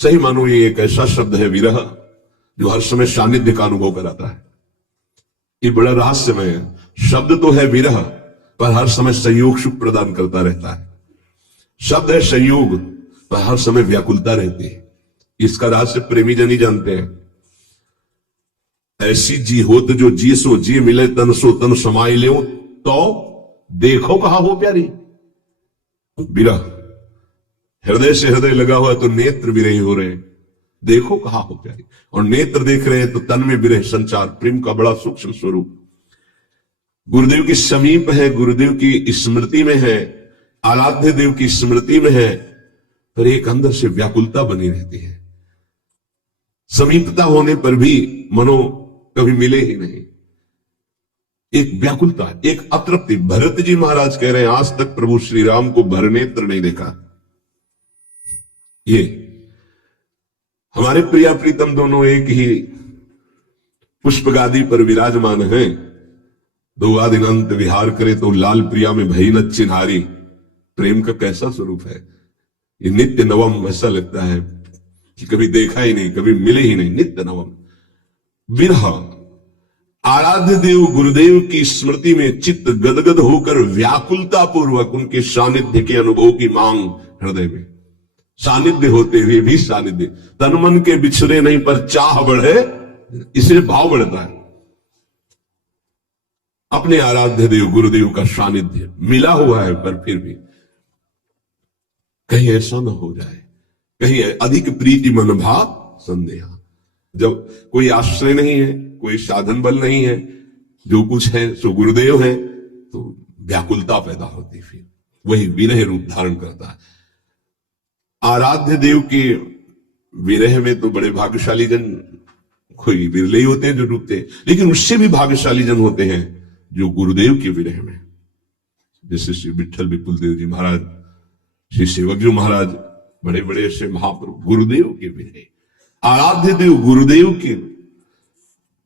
सही मानो ये एक ऐसा शब्द है विरह जो हर समय सानिध्य का अनुभव कराता है। ये बड़ा रहस्यमय है। शब्द तो है विरह, पर हर समय संयोग सुख प्रदान करता रहता है। शब्द है संयोग, पर हर समय व्याकुलता रहती है। इसका रहस्य प्रेमी जन ही जानते हैं। ऐसी जी होत जो जी सो जी मिले, तन सो तन समाई ले, तो देखो कहा हो प्यारी। विरह हृदय से हृदय लगा हुआ तो नेत्र विरही हो रहे, देखो कहा हो प्यारी। और नेत्र देख रहे हैं तो तन में विरह संचार, प्रेम का बड़ा सूक्ष्म स्वरूप। गुरुदेव की समीप है, गुरुदेव की स्मृति में है, आराध्य देव की स्मृति में है, पर एक अंदर से व्याकुलता बनी रहती है। समीपता होने पर भी मनो कभी मिले ही नहीं, एक व्याकुलता, एक अतृप्ति। भरत जी महाराज कह रहे हैं आज तक प्रभु श्री राम को भरनेत्र नहीं देखा। ये हमारे प्रिया प्रीतम दोनों एक ही पुष्प गादी पर विराजमान हैं। दो आदिनंत विहार करे तो लाल प्रिया में भई न चिन्हारी। प्रेम का कैसा स्वरूप है ये, नित्य नवम। ऐसा लगता है कि कभी देखा ही नहीं, कभी मिले ही नहीं, नित्य नवम। विरह। आराध्य देव गुरुदेव की स्मृति में चित्त गदगद होकर व्याकुलता पूर्वक उनके सानिध्य के अनुभव की मांग हृदय में। सानिध्य होते हुए भी सानिध्य, तन मन के बिछड़े नहीं पर चाह बढ़े, इससे भाव बढ़ता है। अपने आराध्य देव गुरुदेव का सानिध्य मिला हुआ है, पर फिर भी कहीं ऐसा न हो जाए, कहीं अधिक प्रीति मन भाव संदेह। जब कोई आश्रय नहीं है, कोई साधन बल नहीं है, जो कुछ है सो गुरुदेव है, तो व्याकुलता पैदा होती, फिर वही विरह रूप धारण करता है। आराध्य देव के विरह में तो बड़े भाग्यशाली जन, कोई विरले ही होते हैं जो डूबते हैं, लेकिन उससे भी भाग्यशाली जन होते हैं जो गुरुदेव के विरह में, जैसे श्री विठल विपुल देव जी महाराज, श्री सेवक जी महाराज, बड़े बड़े ऐसे महापुरुष गुरुदेव के विरह। आराध्य देव गुरुदेव के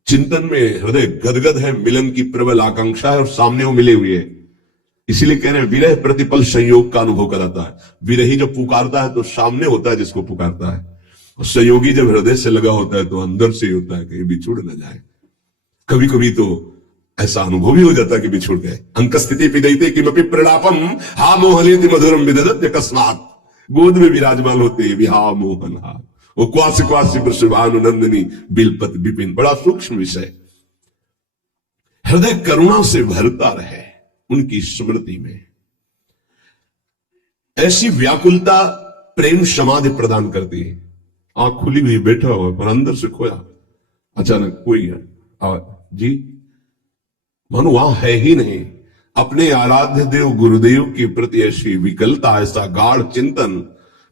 चिंतन में हृदय गदगद है, मिलन की प्रबल आकांक्षा है और सामने वो मिले हुए हैं। इसीलिए कह रहे हैं विरह प्रतिपल संयोग का अनुभव कराता है। विरही जब पुकारता है तो सामने होता है जिसको पुकारता है, और संयोगी जब हृदय से लगा होता है तो अंदर से ही होता है, कहीं बिछुड़ न जाए। कभी कभी तो ऐसा अनुभव ही हो जाता कि बिछुड़ गए। अंक स्थिति पिदयते किमपि प्रलापम हा मोहलेति मधुरम विदधत्य कस्मात्। गोद में विराजमान होते विहा मोहन हा, वो क्वासी क्वासी वृषभानु नंदिनी बिलपत विपिन। बड़ा सूक्ष्म विषय। हृदय करुणा से भरता रहे उनकी स्मृति में। ऐसी व्याकुलता प्रेम समाधि प्रदान करती है। आंख खुली हुई बैठा हुआ पर अंदर से खोया, अचानक कोई है जी मानो वहां है ही नहीं। अपने आराध्य देव गुरुदेव के प्रति ऐसी विकलता, ऐसा गाढ़ चिंतन।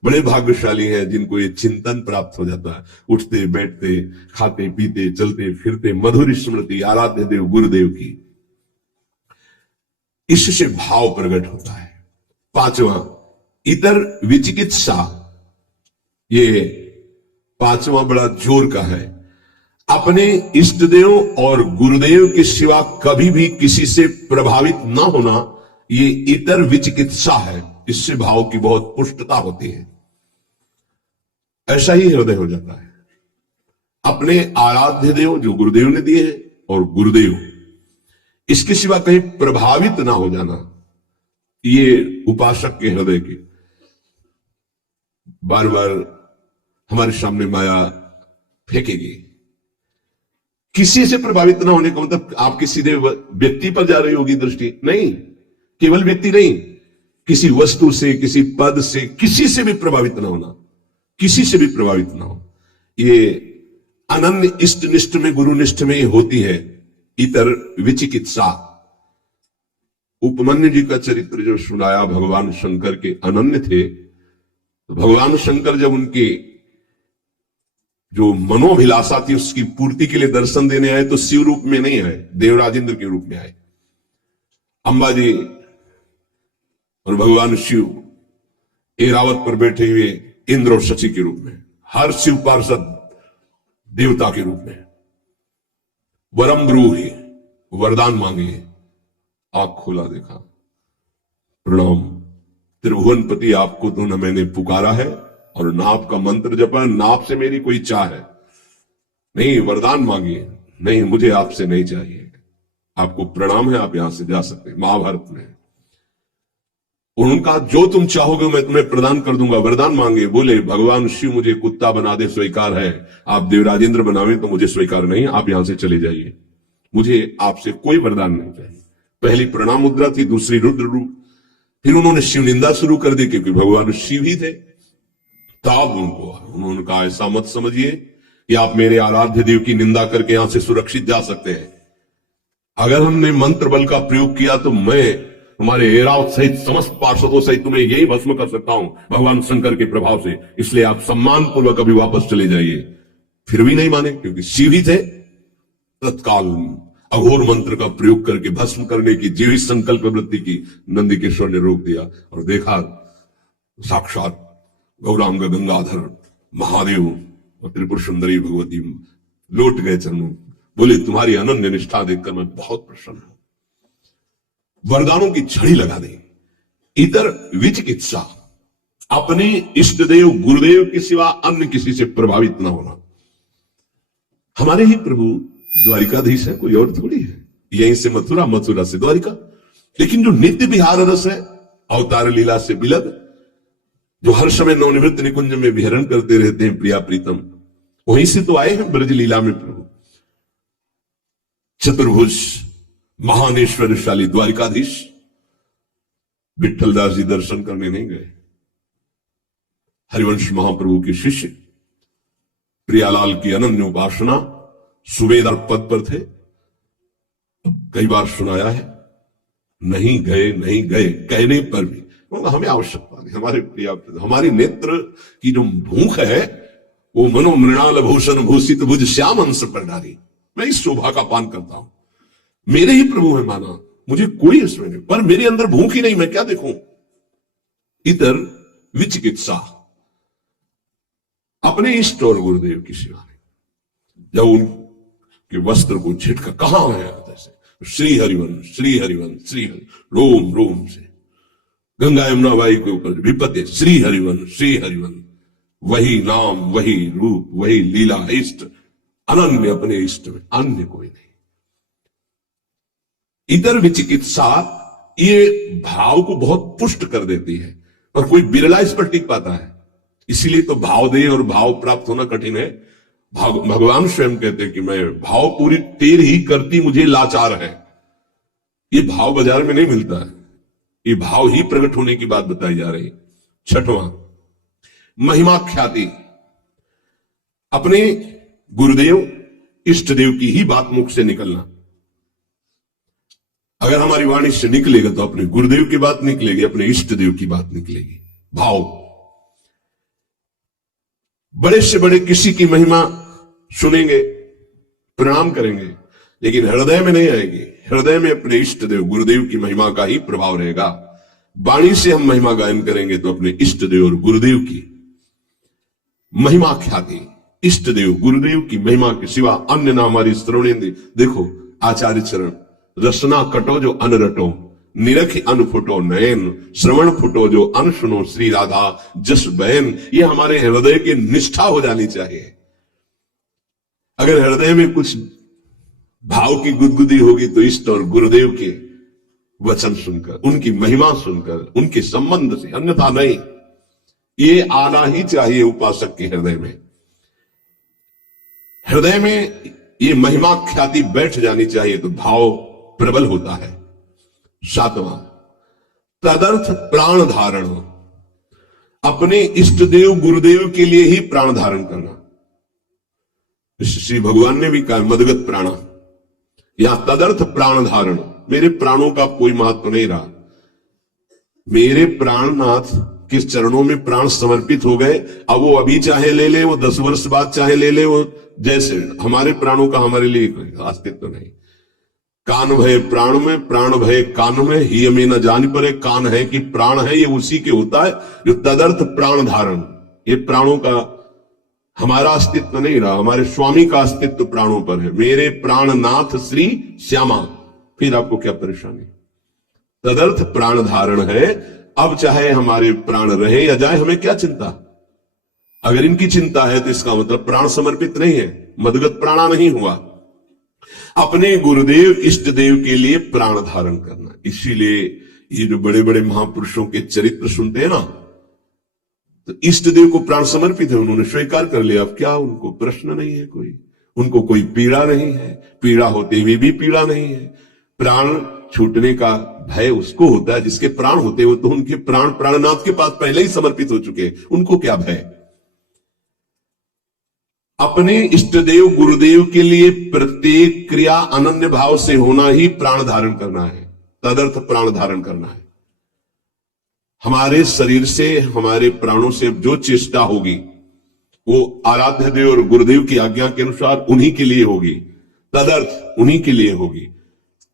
बड़े भाग्यशाली हैं जिनको ये चिंतन प्राप्त हो जाता है। उठते बैठते, खाते पीते, चलते फिरते मधुर स्मृति आराध्य देव गुरुदेव की, इससे भाव प्रकट होता है। पांचवा, इतर विचिकित्सा। ये पांचवा बड़ा जोर का है। अपने इष्ट देव और गुरुदेव के सिवा कभी भी किसी से प्रभावित ना होना, ये इतर विचिकित्सा है। इससे भाव की बहुत पुष्टता होती है। ऐसा ही हृदय हो जाता है। अपने आराध्य देव जो गुरुदेव ने दिए हैं और गुरुदेव, इसके सिवा कहीं प्रभावित ना हो जाना, ये उपासक के हृदय की बार बार हमारे सामने माया फेंकेगी। किसी से प्रभावित ना होने का मतलब आपके सीधे व्यक्ति पर जा रही होगी दृष्टि, नहीं। केवल व्यक्ति नहीं, किसी वस्तु से, किसी पद से, किसी से भी प्रभावित ना होना, किसी से भी प्रभावित ना हो। ये अनन्य इष्ट निष्ठ में, गुरुनिष्ठ में होती है इतर विचिकित्सा। उपमन्यु जी का चरित्र जो सुनाया, भगवान शंकर के अनन्य थे। तो भगवान शंकर जब उनके जो मनोभिलाषा थी उसकी पूर्ति के लिए दर्शन देने आए तो शिव रूप में नहीं आए, देवराजेंद्र के रूप में आए। अंबा जी और भगवान शिव एरावत पर बैठे हुए इंद्र और शची के रूप में, हर शिव पार्षद देवता के रूप में। वरम ब्रूहि, वरदान मांगिए। आंख खोला, देखा, प्रणाम त्रिभुवनपति, आपको तो न मैंने पुकारा है और ना आपका मंत्र जपा, ना आपसे मेरी कोई चाह है। नहीं, वरदान मांगिए। नहीं, मुझे आपसे नहीं चाहिए, आपको प्रणाम है, आप यहां से जा सकते हैं। महाभारत में उनका जो तुम चाहोगे मैं तुम्हें प्रदान कर दूंगा। वरदान मांगे। बोले भगवान शिव मुझे कुत्ता बना दे स्वीकार है, आप देवराजेंद्र बनावे तो मुझे स्वीकार नहीं, आप यहां से चले जाइए, मुझे आपसे कोई वरदान नहीं चाहिए। पहली प्रणाम मुद्रा थी, दूसरी रुद्र रूप। फिर उन्होंने शिव निंदा शुरू कर दी क्योंकि भगवान शिव ही थे। तब उन्होंने कहा ऐसा मत समझिए कि आप मेरे आराध्य देव की निंदा करके यहां से सुरक्षित जा सकते हैं। अगर हमने मंत्र बल का प्रयोग किया तो मैं हमारे एरावत सहित समस्त पार्षदों सहित तुम्हें यही भस्म कर सकता हूं भगवान शंकर के प्रभाव से, इसलिए आप सम्मान पूर्वक अभी वापस चले जाइए। फिर भी नहीं माने क्योंकि शिव ही थे। तत्काल अघोर मंत्र का प्रयोग करके भस्म करने की जीवित संकल्प वृत्ति की नंदिकेश्वर ने रोक दिया और देखा साक्षात गौरांग गंगाधर महादेव और त्रिपुर सुंदरी भगवती लौट गए चरणों। बोले तुम्हारी अनन्य निष्ठा देखकर मैं बहुत प्रसन्न हूं। वरदानों की झड़ी लगा दी। इतर विचिकित्सा, अपने इष्ट देव गुरुदेव के सिवा अन्य किसी से प्रभावित न होना। हमारे ही प्रभु द्वारिकाधीश है, कोई और थोड़ी है। यहीं से मथुरा, मथुरा से द्वारिका। लेकिन जो नित्य विहार रस है, अवतार लीला से बिलद, जो हर समय नवनिवृत्त निकुंज में विहरण करते रहते हैं प्रिया प्रीतम, वहीं से तो आए हैं ब्रज लीला में प्रभु। चतुर्भुज महानेश्वरशाली द्वारिकाधीश विठलदास जी दर्शन करने नहीं गए। हरिवंश महाप्रभु के शिष्य प्रियालाल की अनन्य उपासना सुबेदार पद पर थे। कई बार सुनाया है, नहीं गए नहीं गए कहने पर भी हमें आवश्यकता नहीं। हमारे प्रिया, हमारे नेत्र की जो भूख है वो मनो मृणाल भूषण भूषित भुज श्याम अंश पर डाली। मैं इस शोभा का पान करता हूं। मेरे ही प्रभु है माना, मुझे कोई इसमें नहीं, पर मेरे अंदर भूख ही नहीं, मैं क्या देखूं। इतर विचिकित्सा, अपने इष्ट और गुरुदेव की सेवा नहीं। जब उनके वस्त्र को झिटका, कहां है जैसे श्री हरिवन श्री हरिवन श्री हरि, रोम रोम से गंगा यमुना बाई के ऊपर विपत्ति श्री हरिवन, वही नाम वही रूप वही लीला, इष्ट अनन्य अपने इष्ट में, अन्य कोई नहीं। इतर विचिकित्सा ये भाव को बहुत पुष्ट कर देती है, और कोई बिरला इस पर टिक पाता है। इसीलिए तो भाव दे और भाव प्राप्त होना कठिन है। भगवान स्वयं कहते हैं कि मैं भाव पूरी तेर ही करती मुझे लाचार है। ये भाव बाजार में नहीं मिलता है, ये भाव ही प्रकट होने की बात बताई जा रही। छठवां, महिमा ख्याति। अपने गुरुदेव इष्ट देव की ही बात मुख से निकलना। अगर हमारी वाणी से निकलेगा तो अपने गुरुदेव की बात निकलेगी, अपने इष्ट देव की बात निकलेगी। भाव, बड़े से बड़े किसी की महिमा सुनेंगे, प्रणाम करेंगे, लेकिन हृदय में नहीं आएगी। हृदय में अपने इष्ट देव गुरुदेव की महिमा का ही प्रभाव रहेगा। वाणी से हम महिमा गायन करेंगे तो अपने इष्ट देव और गुरुदेव की महिमा ख्याति, इष्ट देव गुरुदेव की महिमा के सिवा अन्य ना हमारी श्रवणेंद्रिय। देखो आचार्य चरण, रसना कटो जो अन रटो, निरख अन फुटो नयन, श्रवण फुटो जो अन सुनो, श्री राधा जस बहन। ये हमारे हृदय की निष्ठा हो जानी चाहिए। अगर हृदय में कुछ भाव की गुदगुदी होगी तो इष्ट और गुरुदेव के वचन सुनकर, उनकी महिमा सुनकर, उनके संबंध से, अन्यथा नहीं। ये आना ही चाहिए उपासक के हृदय में। हृदय में ये महिमा ख्याति बैठ जानी चाहिए तो भाव प्रबल होता है। सातवां, तदर्थ प्राण धारण। अपने इष्ट देव गुरुदेव के लिए ही प्राण धारण करना। श्री भगवान ने भी कहा मदगत प्राणा, यहां तदर्थ प्राण धारण। मेरे प्राणों का कोई महत्व नहीं रहा। मेरे प्राणनाथ के चरणों में प्राण समर्पित हो गए। अब वो अभी चाहे ले ले, वो 10 वर्ष बाद चाहे ले ले, वो जैसे हमारे प्राणों का हमारे लिए कोई अस्तित्व नहीं। कान भय प्राण में, प्राण भय कान में, ही हमें न जान पड़े कान है कि प्राण है, ये उसी के होता है जो तदर्थ प्राण धारण। ये प्राणों का हमारा अस्तित्व नहीं रहा, हमारे स्वामी का अस्तित्व प्राणों पर है। मेरे प्राणनाथ श्री श्यामा। फिर आपको क्या परेशानी? तदर्थ प्राण धारण है। अब चाहे हमारे प्राण रहे या जाए, हमें क्या चिंता? अगर इनकी चिंता है तो इसका मतलब प्राण समर्पित नहीं है, मदगत प्राणा नहीं हुआ। अपने गुरुदेव इष्ट देव के लिए प्राण धारण करना। इसीलिए ये जो बड़े बड़े महापुरुषों के चरित्र सुनते हैं ना, तो इष्ट देव को प्राण समर्पित है, उन्होंने स्वीकार कर लिया। अब क्या उनको प्रश्न नहीं है, कोई उनको कोई पीड़ा नहीं है, पीड़ा होते हुए भी पीड़ा नहीं है। प्राण छूटने का भय उसको होता है जिसके प्राण होते हो, तो उनके प्राण प्राणनाथ के पास पहले ही समर्पित हो चुके, उनको क्या भय। अपने इष्ट देव गुरुदेव के लिए प्रत्येक क्रिया अनन्य भाव से होना ही प्राण धारण करना है, तदर्थ प्राण धारण करना है। हमारे शरीर से, हमारे प्राणों से जो चेष्टा होगी वो आराध्य देव और गुरुदेव की आज्ञा के अनुसार उन्हीं के लिए होगी, तदर्थ उन्हीं के लिए होगी।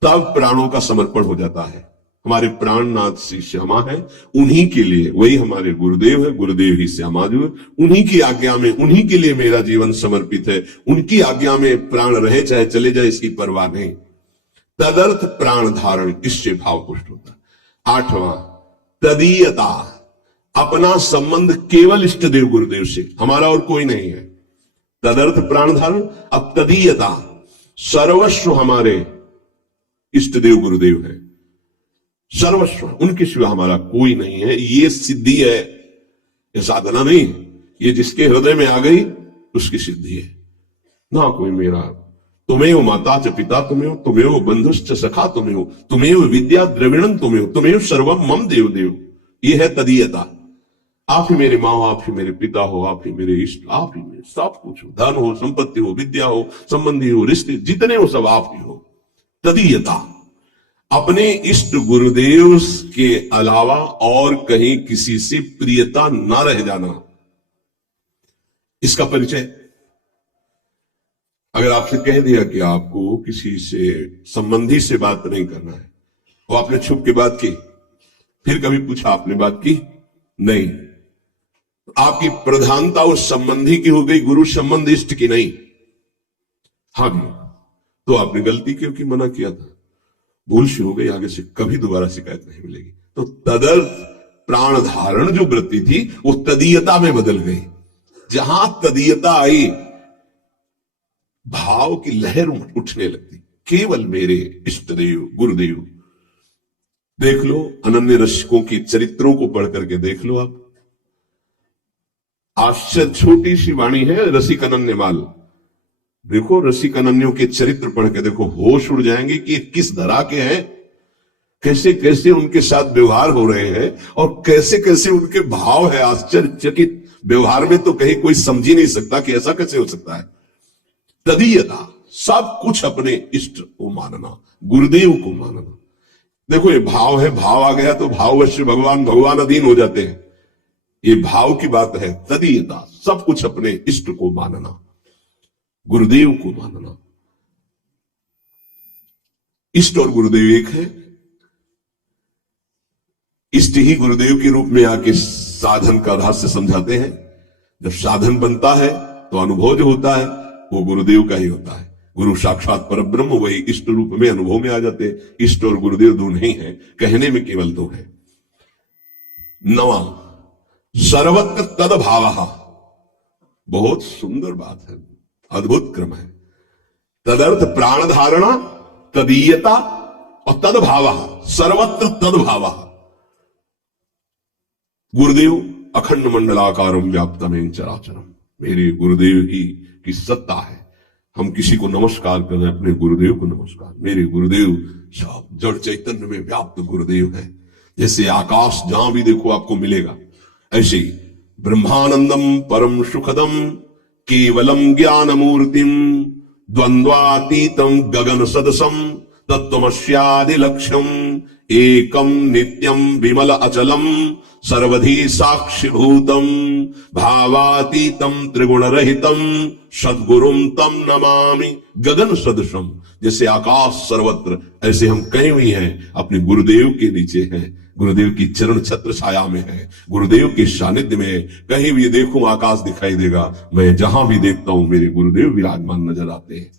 तब प्राणों का समर्पण हो जाता है। हमारे प्राणनाथ श्री श्यामा है, उन्हीं के लिए, वही हमारे गुरुदेव है, गुरुदेव ही श्यामा जो है, उन्हीं की आज्ञा में, उन्हीं के लिए मेरा जीवन समर्पित है। उनकी आज्ञा में प्राण रहे चाहे चले जाए, इसकी परवाह नहीं। तदर्थ प्राण धारण, इससे भाव पुष्ट होता है। आठवां, तदीयता। अपना संबंध केवल इष्ट देव गुरुदेव से, हमारा और कोई नहीं है। तदर्थ प्राण धारण। अब तदीयता, सर्वस्व हमारे इष्ट देव गुरुदेव है, सर्वस्व, उनके सिवा हमारा कोई नहीं है। ये सिद्धि है, ये साधना नहीं। ये जिसके हृदय में आ गई उसकी सिद्धि है। ना कोई मेरा, तुम्हें माता च पिता तुम्हें हो, तुम्हें हो बंधुश्च सखा तुम्हें हो, तुम्हें हो विद्या द्रविणम तुम्हें हो, तुम्हें हो सर्वम मम देव देव। ये है तदीयता। आप ही मेरे माँ हो, आप ही मेरे पिता हो, आप ही मेरे इष्ट, आप ही मेरे सब कुछ हो। धन हो, संपत्ति हो, विद्या हो, संबंधी हो, रिश्ते जितने हो सब आप ही हो। तदीयता, अपने इष्ट गुरुदेव के अलावा और कहीं किसी से प्रियता ना रह जाना, इसका परिचय। अगर आपसे कह दिया कि आपको किसी से संबंधी से बात नहीं करना है, वो आपने छुप के बात की, फिर कभी पूछा आपने बात की नहीं, तो आपकी प्रधानता उस संबंधी की हो गई, गुरु संबंध इष्ट की नहीं। हाँ भी, तो आपने गलती क्योंकि मना किया था, भूल से हो गई, आगे से कभी दोबारा शिकायत नहीं मिलेगी। तो तदर्थ प्राण धारण जो वृत्ति थी वो तदीयता में बदल गई। जहां तदीयता आई, भाव की लहर उठने लगती। केवल मेरे इष्ट देव गुरुदेव। देख लो अनन्य रसिकों की चरित्रों को पढ़ करके देख लो आप। आश्चर्य, छोटी सी वाणी है रसिक अनन्यमाल। देखो रसिक अनन्यों के चरित्र पढ़ के देखो, होश उड़ जाएंगे कि ये किस धरा के हैं, कैसे कैसे उनके साथ व्यवहार हो रहे हैं और कैसे कैसे उनके भाव है। आश्चर्यचकित व्यवहार में तो कहीं कोई समझ ही नहीं सकता कि ऐसा कैसे हो सकता है। तदीयता, सब कुछ अपने इष्ट को मानना, गुरुदेव को मानना। देखो ये भाव है, भाव आ गया तो भाववश भगवान अधीन हो जाते हैं। ये भाव की बात है। तदीयता, सब कुछ अपने इष्ट को मानना, गुरुदेव को मानना। इष्ट और गुरुदेव एक है। इष्ट ही गुरुदेव के रूप में आके साधन का रहस्य समझाते हैं। जब साधन बनता है तो अनुभव जो होता है वो गुरुदेव का ही होता है। गुरु साक्षात परब्रह्म, वही इष्ट रूप में अनुभव में आ जाते हैं। इष्ट और गुरुदेव दो नहीं है, कहने में केवल दो है। 9, सर्वत्र तदभाव। बहुत सुंदर बात है, अद्भुत क्रम है। तदर्थ प्राण धारणा, तदीयता और तदभाव, सर्वत्र तदभाव। गुरुदेव अखंड मंडलाकारम व्याप्तमेन चराचरम, मेरे गुरुदेव की सत्ता है। हम किसी को नमस्कार कर रहे हैं, अपने गुरुदेव को नमस्कार। मेरे गुरुदेव सब जड़ चैतन्य में व्याप्त गुरुदेव है। जैसे आकाश जहां भी देखो आपको मिलेगा, ऐसे ही ब्रह्मानंदम परम सुखदम केवलम ज्ञान मूर्तिम द्वंद्वातीतम गगन सदसम तत्वमस्यादि लक्ष्यम एकम नित्यम विमल अचलम सर्वधी साक्षिभूतम भावातीतम त्रिगुण रहितम सद्गुरुम तम नमामि। गगन सदृशम, जैसे आकाश सर्वत्र, ऐसे हम कहीं भी हैं अपने गुरुदेव के नीचे हैं, गुरुदेव की चरण छत्र छाया में है, गुरुदेव के सानिध्य में। कहीं भी देखूं आकाश दिखाई देगा, मैं जहां भी देखता हूं मेरे गुरुदेव विराजमान नजर आते हैं।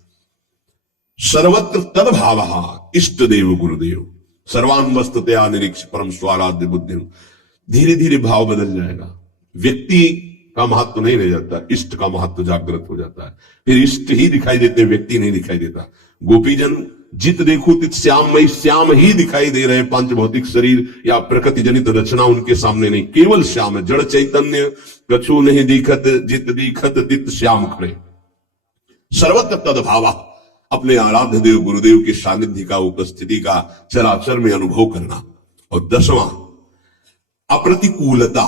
सर्वत्र तद्भाव, इष्ट देव गुरुदेव। सर्वान्वस्ततया निरीक्ष परम स्वाराध्य बुद्धि। धीरे धीरे भाव बदल जाएगा। व्यक्ति का महत्व नहीं रह जाता, इष्ट का महत्व जागृत हो जाता है। फिर इष्ट ही दिखाई देते, व्यक्ति नहीं दिखाई देता। गोपीजन जित देखो तित श्याममय, श्याम ही दिखाई दे रहे हैं। पांच भौतिक शरीर या प्रकृति जनित रचना उनके सामने नहीं, केवल श्याम है। जड़ चैतन्य कछु नहीं दिखत, जित दिखत तित श्याम खड़े। सर्वत्र तद्भाव, अपने आराध्य देव गुरुदेव के सानिध्य का, उपस्थिति का चराचर में अनुभव करना। और 10वां, अप्रतिकूलता,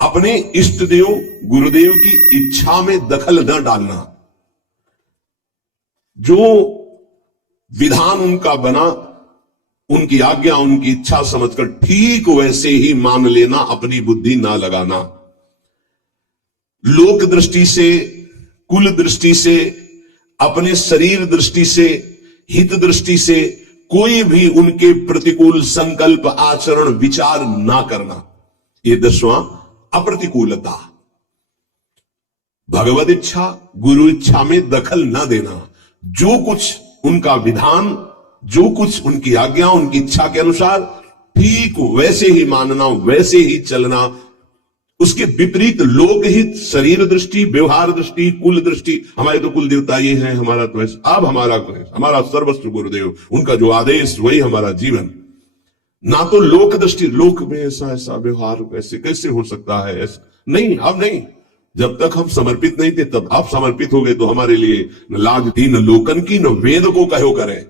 अपने इष्ट देव गुरुदेव की इच्छा में दखल न डालना। जो विधान उनका बना, उनकी आज्ञा उनकी इच्छा समझकर ठीक वैसे ही मान लेना, अपनी बुद्धि ना लगाना। लोक दृष्टि से, कुल दृष्टि से, अपने शरीर दृष्टि से, हित दृष्टि से कोई भी उनके प्रतिकूल संकल्प आचरण विचार ना करना। ये 10वां, अप्रतिकूलता। भगवत इच्छा गुरु इच्छा में दखल ना देना। जो कुछ उनका विधान, जो कुछ उनकी आज्ञा उनकी इच्छा के अनुसार ठीक वैसे ही मानना, वैसे ही चलना। उसके विपरीत लोकहित, शरीर दृष्टि, व्यवहार दृष्टि, कुल दृष्टि, हमारे तो कुल देवता ये हैं, हमारा तो ऐसा, अब हमारा को है, हमारा सर्वस्व गुरुदेव, उनका जो आदेश वही हमारा जीवन। ना तो लोक दृष्टि, लोक में ऐसा ऐसा व्यवहार कैसे कैसे हो सकता है, ऐसा नहीं, अब नहीं। जब तक हम समर्पित नहीं थे, तब आप समर्पित हो गए तो हमारे लिए न लाज थी, न लोकन की, न वेद को कहो करें।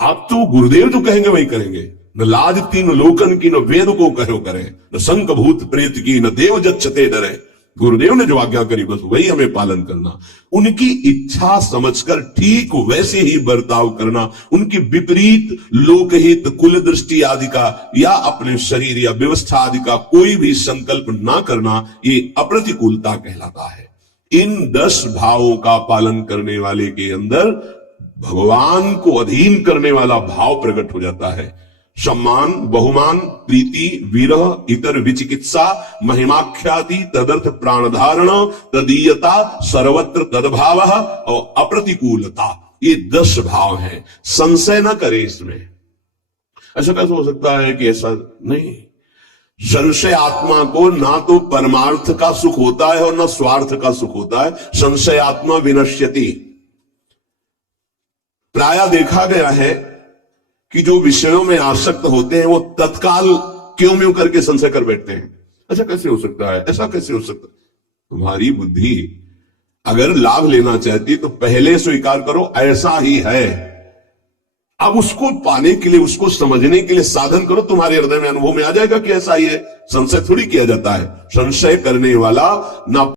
आप तो गुरुदेव जो कहेंगे वही करेंगे। न लाज थी, न लोकन की, न वेद को कहो करें, न शंख भूत प्रेत की, न देव जच्छते डरे। गुरुदेव ने जो आज्ञा करी बस वही हमें पालन करना। उनकी इच्छा समझकर ठीक वैसे ही बर्ताव करना। उनके विपरीत लोकहित, कुल दृष्टि आदि का या अपने शरीर या व्यवस्था आदि का कोई भी संकल्प ना करना, ये अप्रतिकूलता कहलाता है। इन 10 भावों का पालन करने वाले के अंदर भगवान को अधीन करने वाला भाव प्रकट हो जाता है। सम्मान, बहुमान, प्रीति, विरह, इतर विचिकित्सा, महिमाख्याति, तदर्थ प्राण धारण, तदीयता, सर्वत्र तद्भाव और अप्रतिकूलता, ये 10 भाव हैं। संशय न करे इसमें। ऐसा कैसे हो सकता है कि ऐसा नहीं। संशय आत्मा को ना तो परमार्थ का सुख होता है और ना स्वार्थ का सुख होता है। संशय आत्मा विनश्यति, प्रायः देखा गया है कि जो विषयों में आसक्त होते हैं वो तत्काल क्यों म्यों करके संशय कर बैठते हैं। अच्छा कैसे हो सकता है, ऐसा कैसे हो सकता है। तुम्हारी बुद्धि अगर लाभ लेना चाहती तो पहले स्वीकार करो ऐसा ही है। अब उसको पाने के लिए, उसको समझने के लिए साधन करो, तुम्हारे हृदय में अनुभव में आ जाएगा कि ऐसा ही है। संशय थोड़ी किया जाता है। संशय करने वाला ना